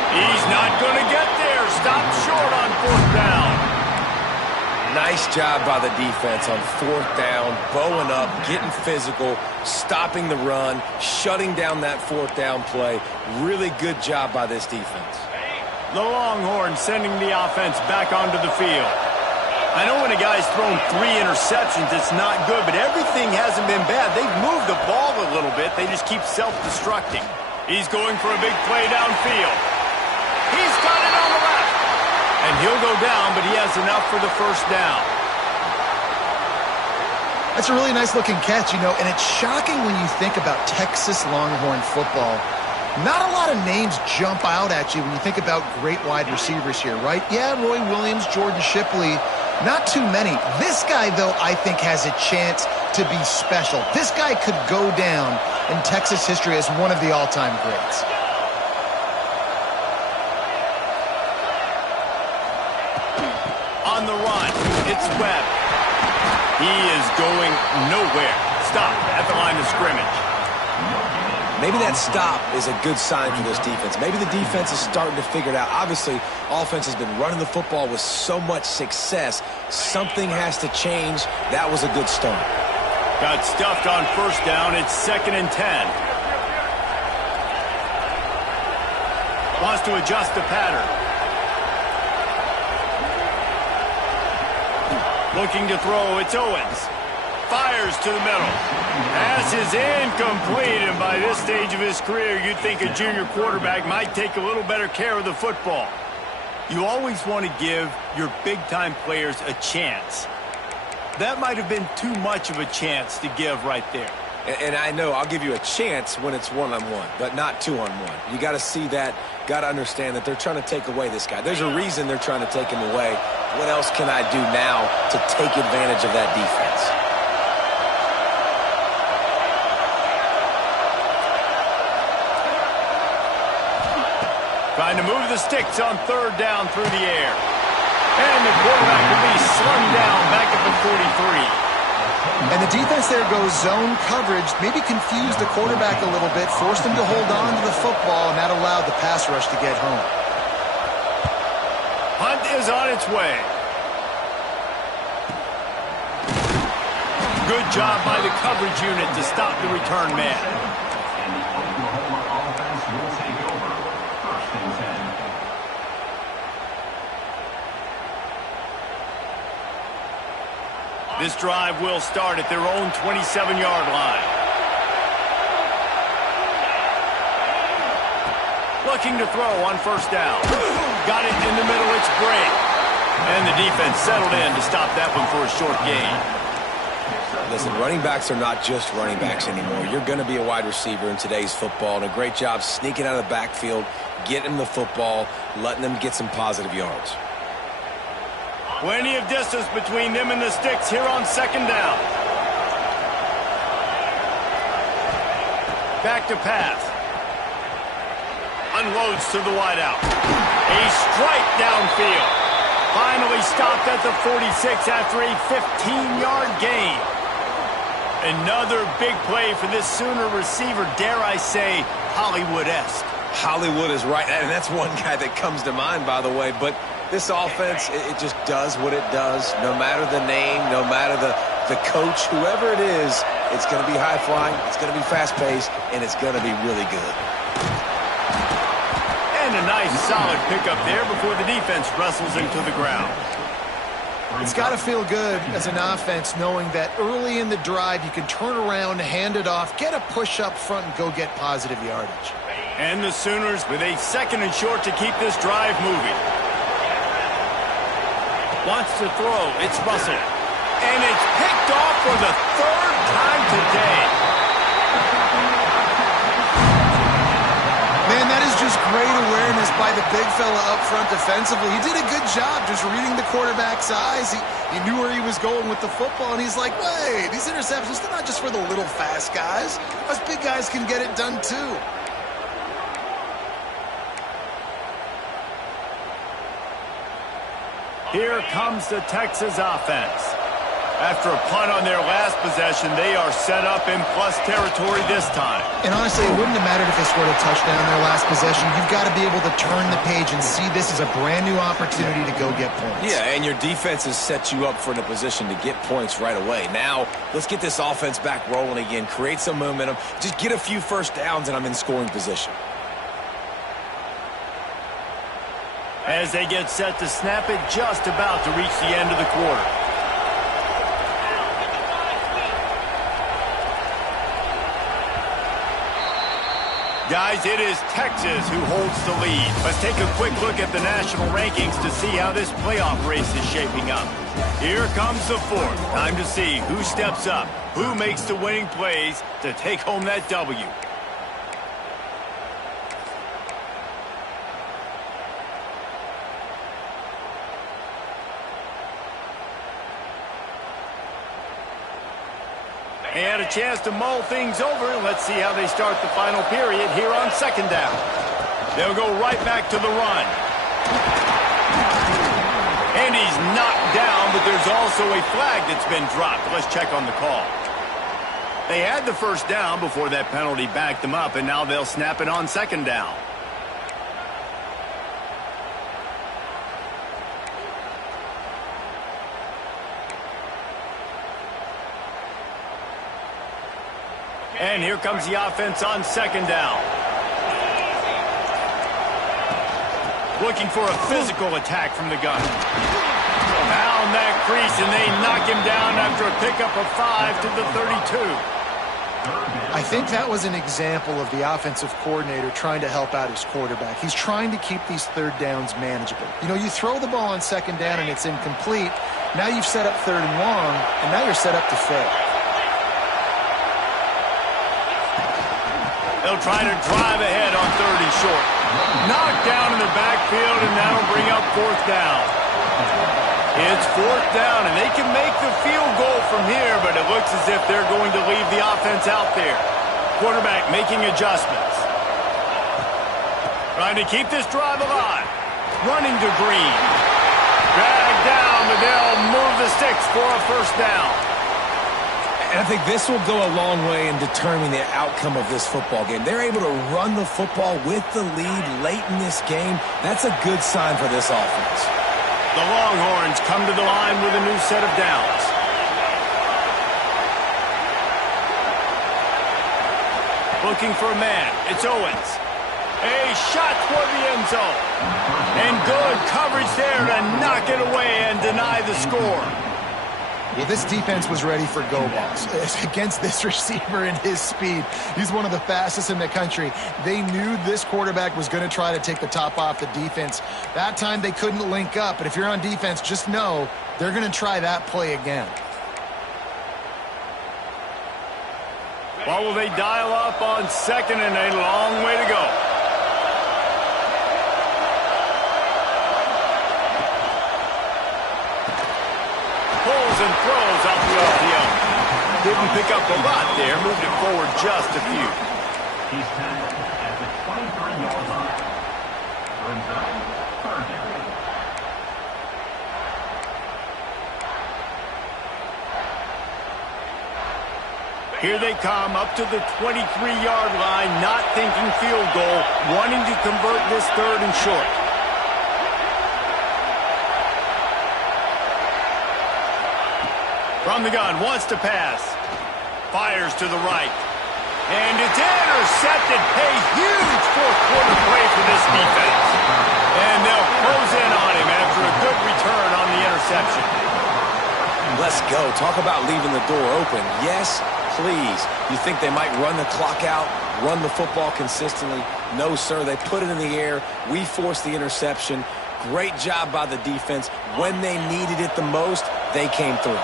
He's not going to get there. Stopped short on 4th down. Nice job by the defense on 4th down, bowing up, getting physical, stopping the run, shutting down that 4th down play. Really good job by this defense. The Longhorns sending the offense back onto the field. I know when a guy's thrown 3 interceptions, it's not good, but everything hasn't been bad. They've moved the ball a little bit. They just keep self-destructing. He's going for a big play downfield. He's got it on the left. And he'll go down, but he has enough for the 1st down. That's a really nice-looking catch, you know, and it's shocking when you think about Texas Longhorn football. Not a lot of names jump out at you when you think about great wide receivers here, right? Yeah, Roy Williams, Jordan Shipley, not too many. This guy, though, I think has a chance to be special. This guy could go down in Texas history as one of the all-time greats. On the run, it's Webb. He is going nowhere. Stop at the line of scrimmage. Maybe that stop is a good sign for this defense. Maybe the defense is starting to figure it out. Obviously, offense has been running the football with so much success. Something has to change. That was a good start. Got stuffed on 1st down. It's 2nd and 10. Wants to adjust the pattern. Looking to throw, it's Owens. Fires to the middle. Pass is incomplete, and by this stage of his career, you'd think a junior quarterback might take a little better care of the football. You always want to give your big-time players a chance. That might have been too much of a chance to give right there. And I know I'll give you a chance when it's one-on-one, but not two-on-one. You got to see that, got to understand that they're trying to take away this guy. There's a reason they're trying to take him away. What else can I do now to take advantage of that defense? Trying to move the sticks on 3rd down through the air. And the quarterback will be slung down back at the 43. And the defense there goes zone coverage, maybe confused the quarterback a little bit, forced him to hold on to the football, and that allowed the pass rush to get home. Hunt is on its way. Good job by the coverage unit to stop the return man. And the Oklahoma offense will take over. 1st and 10. This drive will start at their own 27-yard line. Looking to throw on 1st down. Got it in the middle, it's Bray. And the defense settled in to stop that one for a short gain. Listen, running backs are not just running backs anymore. You're going to be a wide receiver in today's football, and a great job sneaking out of the backfield, getting them the football, letting them get some positive yards. Plenty of distance between them and the sticks here on 2nd down. Back to pass. Unloads to the wideout. A strike downfield. Finally stopped at the 46 after a 15-yard gain. Another big play for this Sooner receiver, dare I say, Hollywood-esque. Hollywood is right, and that's one guy that comes to mind, by the way, but this offense, it just does what it does. No matter the name, no matter the coach, whoever it is, it's going to be high-flying, it's going to be fast-paced, and it's going to be really good. And And a nice solid pickup there before the defense wrestles him to the ground. It's got to feel good as an offense knowing that early in the drive you can turn around, hand it off, get a push up front, and go get positive yardage. And the Sooners with a 2nd and short to keep this drive moving. Wants to throw. It's Russell. And it's picked off for the 3rd time today. Man, that is just great awareness by the big fella up front defensively. He did a good job just reading the quarterback's eyes. He knew where he was going with the football, and he's like, wait, these interceptions, they're not just for the little fast guys. Us big guys can get it done too. Here comes the Texas offense. After a punt on their last possession, they are set up in plus territory this time. And honestly, it wouldn't have mattered if they scored a touchdown in their last possession. You've got to be able to turn the page and see this as a brand new opportunity to go get points. Yeah, and your defense has set you up for in a position to get points right away. Now, let's get this offense back rolling again, create some momentum, just get a few first downs, and I'm in scoring position. As they get set to snap it, just about to reach the end of the quarter. Guys, it is Texas who holds the lead. Let's take a quick look at the national rankings to see how this playoff race is shaping up. Here comes the 4th. Time to see who steps up, who makes the winning plays to take home that W. And a chance to mull things over. Let's see how they start the final period here on 2nd down. They'll go right back to the run. And he's knocked down, but there's also a flag that's been dropped. Let's check on the call. They had the 1st down before that penalty backed them up, and now they'll snap it on 2nd down. And here comes the offense on 2nd down. Looking for a physical attack from the gun. Down that crease, and they knock him down after a pickup of 5 to the 32. I think that was an example of the offensive coordinator trying to help out his quarterback. He's trying to keep these 3rd downs manageable. You know, you throw the ball on 2nd down and it's incomplete. Now you've set up 3rd and long, and now you're set up to fail. They'll try to drive ahead on 3rd and short. Knocked down in the backfield, and that'll bring up 4th down. It's 4th down, and they can make the field goal from here, but it looks as if they're going to leave the offense out there. Quarterback making adjustments. Trying to keep this drive alive. Running to Green. Dragged down, but they'll move the sticks for a 1st down. And I think this will go a long way in determining the outcome of this football game. They're able to run the football with the lead late in this game. That's a good sign for this offense. The Longhorns come to the line with a new set of downs. Looking for a man. It's Owens. A shot toward the end zone. And good coverage there to knock it away and deny the score. Well, this defense was ready for go balls against this receiver and his speed. He's one of the fastest in the country. They knew this quarterback was going to try to take the top off the defense. That time they couldn't link up, but if you're on defense, just know they're going to try that play again. Well, will they dial up on 2nd and a long way to go? Pulls and throws out the RPO. Didn't pick up a lot there. Moved it forward just a few. He's tackled at the 23-yard line. Brings up 3rd down. Here they come up to the 23-yard line, not thinking field goal, wanting to convert this 3rd and short. From the gun, wants to pass. Fires to the right. And it's intercepted. A huge fourth quarter play for this defense. And they'll close in on him after a good return on the interception. Let's go. Talk about leaving the door open. Yes, please. You think they might run the clock out, run the football consistently? No, sir. They put it in the air. We forced the interception. Great job by the defense. When they needed it the most, they came through.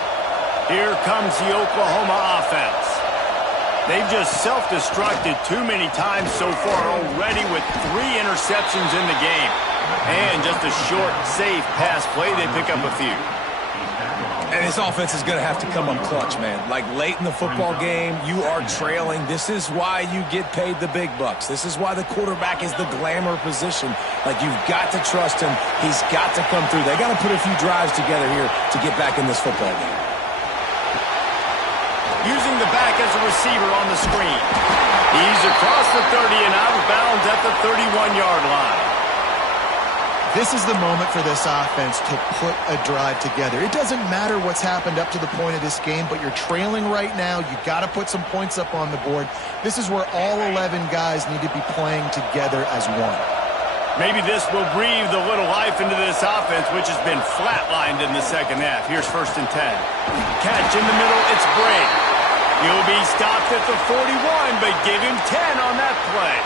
Here comes the Oklahoma offense. They've just self-destructed too many times so far already with 3 interceptions in the game. And just a short, safe pass play, they pick up a few. And this offense is going to have to come up clutch, man. Like late in the football game, you are trailing. This is why you get paid the big bucks. This is why the quarterback is the glamour position. Like, you've got to trust him. He's got to come through. They got to put a few drives together here to get back in this football game. Using the back as a receiver on the screen. He's across the 30 and out of bounds at the 31-yard line. This is the moment for this offense to put a drive together. It doesn't matter what's happened up to the point of this game, but you're trailing right now. You've got to put some points up on the board. This is where all 11 guys need to be playing together as one. Maybe this will breathe a little life into this offense, which has been flatlined in the second half. Here's 1st and 10. Catch in the middle, it's Bray. He'll be stopped at the 41, but give him 10 on that play.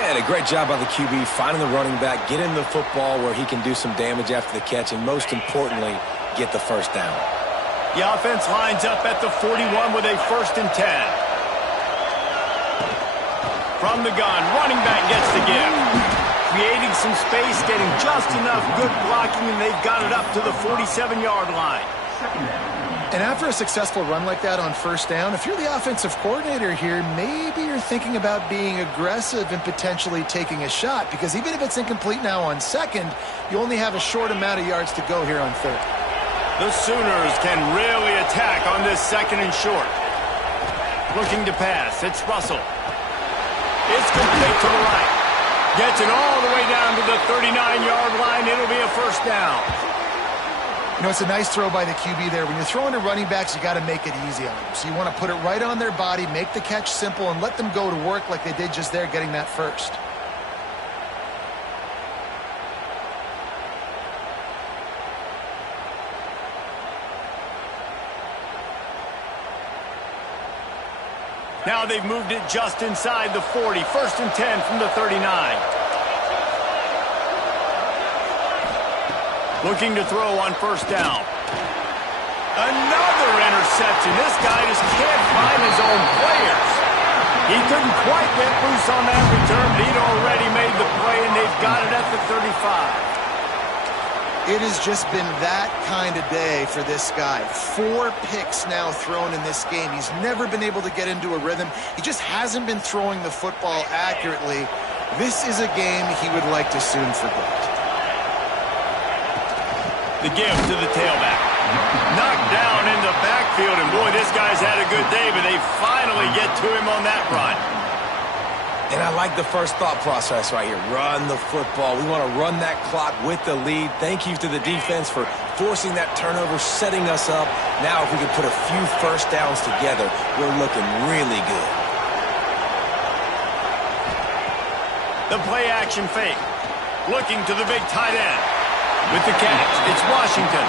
Man, a great job by the QB, finding the running back, getting the football where he can do some damage after the catch, and most importantly, get the first down. The offense lines up at the 41 with a 1st and 10. From the gun, running back gets the give. Creating some space, getting just enough good blocking, and they've got it up to the 47-yard line. And after a successful run like that on 1st down, if you're the offensive coordinator here, maybe you're thinking about being aggressive and potentially taking a shot, because even if it's incomplete now on 2nd, you only have a short amount of yards to go here on 3rd. The Sooners can really attack on this 2nd and short. Looking to pass, it's Russell. It's complete to the right. Gets it all the way down to the 39-yard line. It'll be a 1st down. You know, it's a nice throw by the QB there. When you're throwing to running backs, you got to make it easy on them. So you want to put it right on their body, make the catch simple, and let them go to work like they did just there, getting that first. Now they've moved it just inside the 40. 1st and 10 from the 39. Looking to throw on 1st down. Another interception. This guy just can't find his own players. He couldn't quite get loose on that return, but he'd already made the play, and they've got it at the 35. It has just been that kind of day for this guy. 4 picks now thrown in this game. He's never been able to get into a rhythm. He just hasn't been throwing the football accurately. This is a game he would like to soon forget. The give to the tailback. Knocked down in the backfield, and boy, this guy's had a good day, but they finally get to him on that run. And I like the first thought process right here. Run the football. We want to run that clock with the lead. Thank you to the defense for forcing that turnover, setting us up. Now, if we can put a few 1st downs together, we're looking really good. The play-action fake. Looking to the big tight end. With the catch, it's Washington.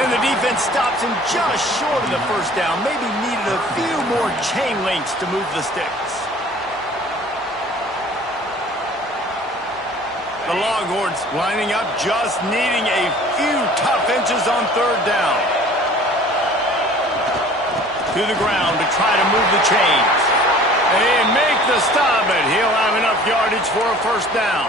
And the defense stops him just short of the 1st down. Maybe needed a few more chain links to move the sticks. The Longhorns lining up, just needing a few tough inches on 3rd down. To the ground to try to move the chains. And make the stop, but he'll have enough yardage for a 1st down.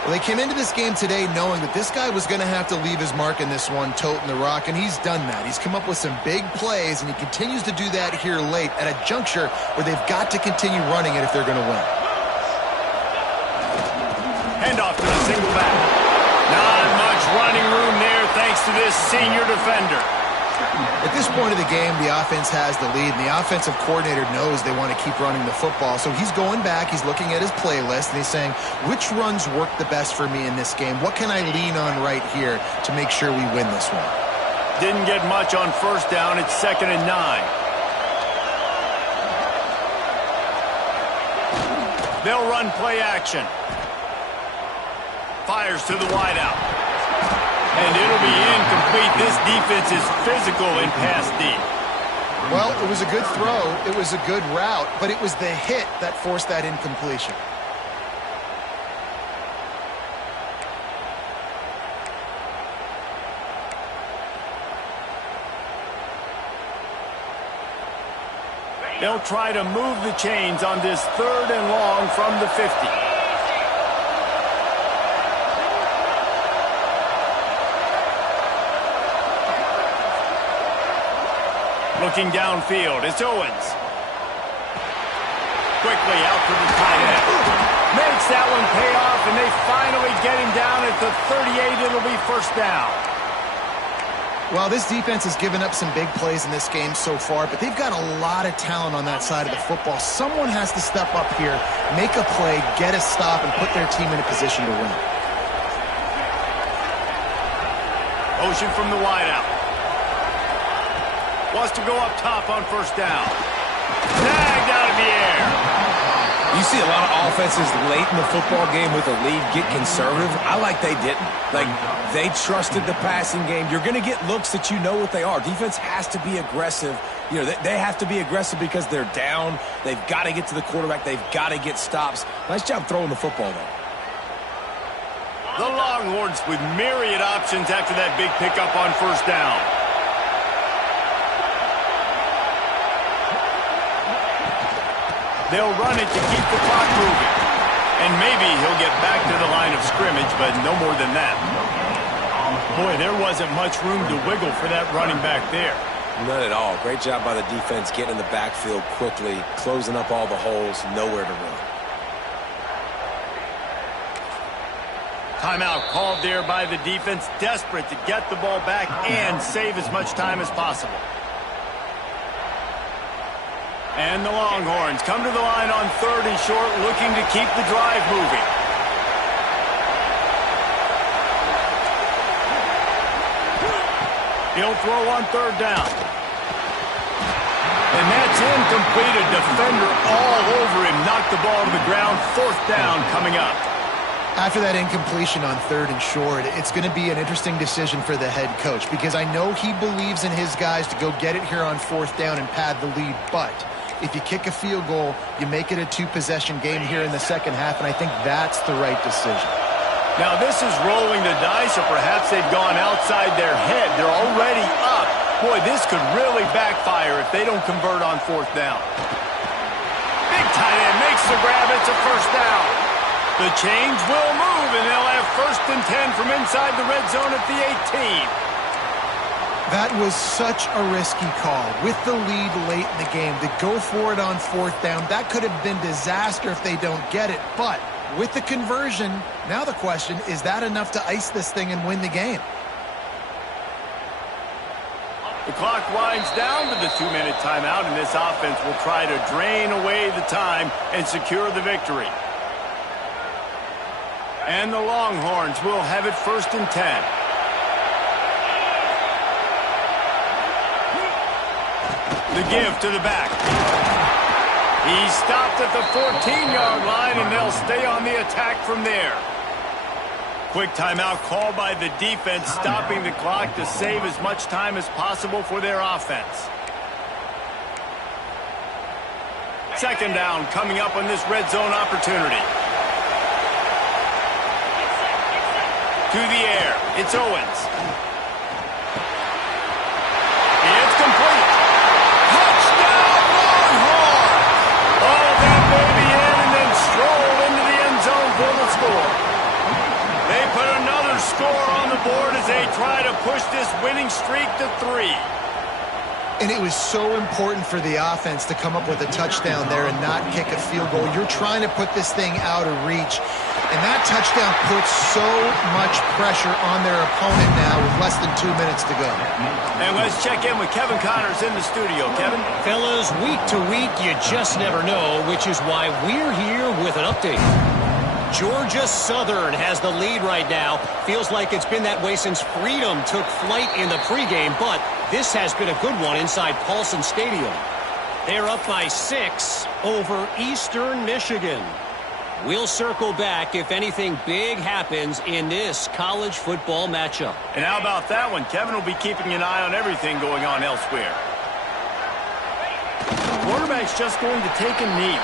Well, they came into this game today knowing that this guy was going to have to leave his mark in this one, toting the rock, and he's done that. He's come up with some big plays, and he continues to do that here late at a juncture where they've got to continue running it if they're going to win. Handoff to the single back. Not much running room there thanks to this senior defender. At this point of the game, the offense has the lead, and the offensive coordinator knows they want to keep running the football. So he's going back, he's looking at his playlist, and he's saying, which runs work the best for me in this game? What can I lean on right here to make sure we win this one? Didn't get much on 1st down. It's 2nd and 9. They'll run play action. Fires to the wideout. And it'll be incomplete. This defense is physical in pass deep. Well, it was a good throw. It was a good route, but it was the hit that forced that incompletion. They'll try to move the chains on this 3rd and long from the 50. Looking downfield, it's Owens. Quickly out to the tight end. Makes that one pay off, and they finally get him down at the 38. It'll be first down. Well, this defense has given up some big plays in this game so far, but they've got a lot of talent on that side of the football. Someone has to step up here, make a play, get a stop, and put their team in a position to win. Motion from the wideout. Wants to go up top on first down. Tagged out of the air. You see a lot of offenses late in the football game with a lead get conservative. I like they didn't. Like, they trusted the passing game. You're going to get looks that you know what they are. Defense has to be aggressive. You know, they have to be aggressive because they're down. They've got to get to the quarterback. They've got to get stops. Nice job throwing the football, though. The Longhorns with myriad options after that big pickup on first down. They'll run it to keep the clock moving. And maybe he'll get back to the line of scrimmage, but no more than that. Boy, there wasn't much room to wiggle for that running back there. None at all. Great job by the defense getting in the backfield quickly, closing up all the holes, nowhere to run. Timeout called there by the defense, desperate to get the ball back and save as much time as possible. And the Longhorns come to the line on 3rd and short, looking to keep the drive moving. He'll throw on 3rd down. And that's incomplete. A defender all over him. Knocked the ball to the ground. 4th down coming up. After that incompletion on 3rd and short, it's going to be an interesting decision for the head coach because I know he believes in his guys to go get it here on 4th down and pad the lead, but if you kick a field goal, you make it a 2-possession game here in the second half, and I think that's the right decision. Now, this is rolling the dice, or perhaps they've gone outside their head. They're already up. Boy, this could really backfire if they don't convert on 4th down. Big tight end makes the grab. It's a first down. The chains will move, and they'll have 1st and 10 from inside the red zone at the 18. That was such a risky call. With the lead late in the game, to go for it on 4th down, that could have been disaster if they don't get it. But with the conversion, now the question, is that enough to ice this thing and win the game? The clock winds down to the 2-minute timeout, and this offense will try to drain away the time and secure the victory. And the Longhorns will have it 1st and 10. The give to the back. He stopped at the 14-yard line, and they'll stay on the attack from there. Quick timeout called by the defense, stopping the clock to save as much time as possible for their offense. 2nd down coming up on this red zone opportunity. To the air, it's Owens. It's complete. Touchdown, Longhorns! All that baby in and then stroll into the end zone for the score. They put another score on the board as they try to push this winning streak to 3. And it was so important for the offense to come up with a touchdown there and not kick a field goal. You're trying to put this thing out of reach. And that touchdown puts so much pressure on their opponent now with less than 2 minutes to go. And let's check in with Kevin Connors in the studio. Kevin? Fellas, week to week, you just never know, which is why we're here with an update. Georgia Southern has the lead right now. Feels like it's been that way since Freedom took flight in the pregame, but this has been a good one inside Paulson Stadium. They're up by 6 over Eastern Michigan. We'll circle back if anything big happens in this college football matchup. And how about that one? Kevin will be keeping an eye on everything going on elsewhere. The quarterback's just going to take a knee.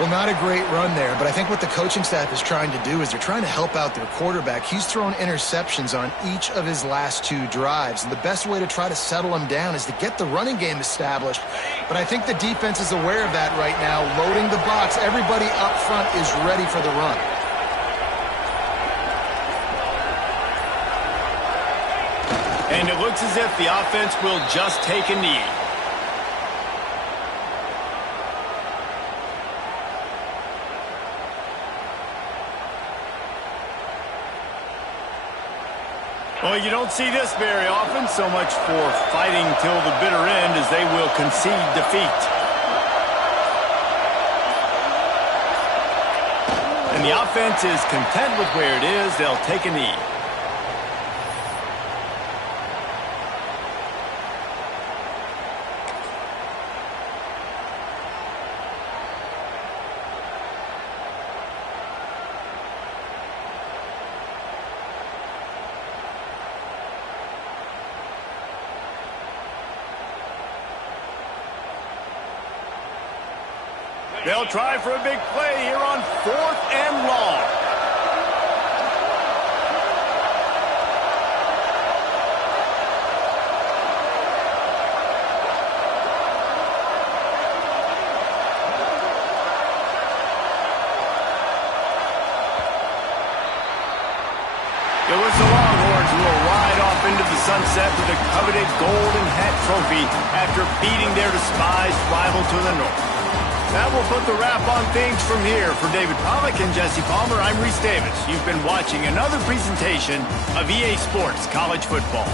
Well, not a great run there, but I think what the coaching staff is trying to do is they're trying to help out their quarterback. He's thrown interceptions on each of his last 2 drives, and the best way to try to settle him down is to get the running game established. But I think the defense is aware of that right now, loading the box. Everybody up front is ready for the run. And it looks as if the offense will just take a knee. Well, you don't see this very often. So much for fighting till the bitter end as they will concede defeat. And the offense is content with where it is. They'll take a knee. They'll try for a big play here on 4th and long. It was the Longhorns who will ride off into the sunset with a coveted golden hat trophy after beating their despised rival to the north. That will put the wrap on things from here. For David Pollack and Jesse Palmer, I'm Reese Davis. You've been watching another presentation of EA Sports College Football.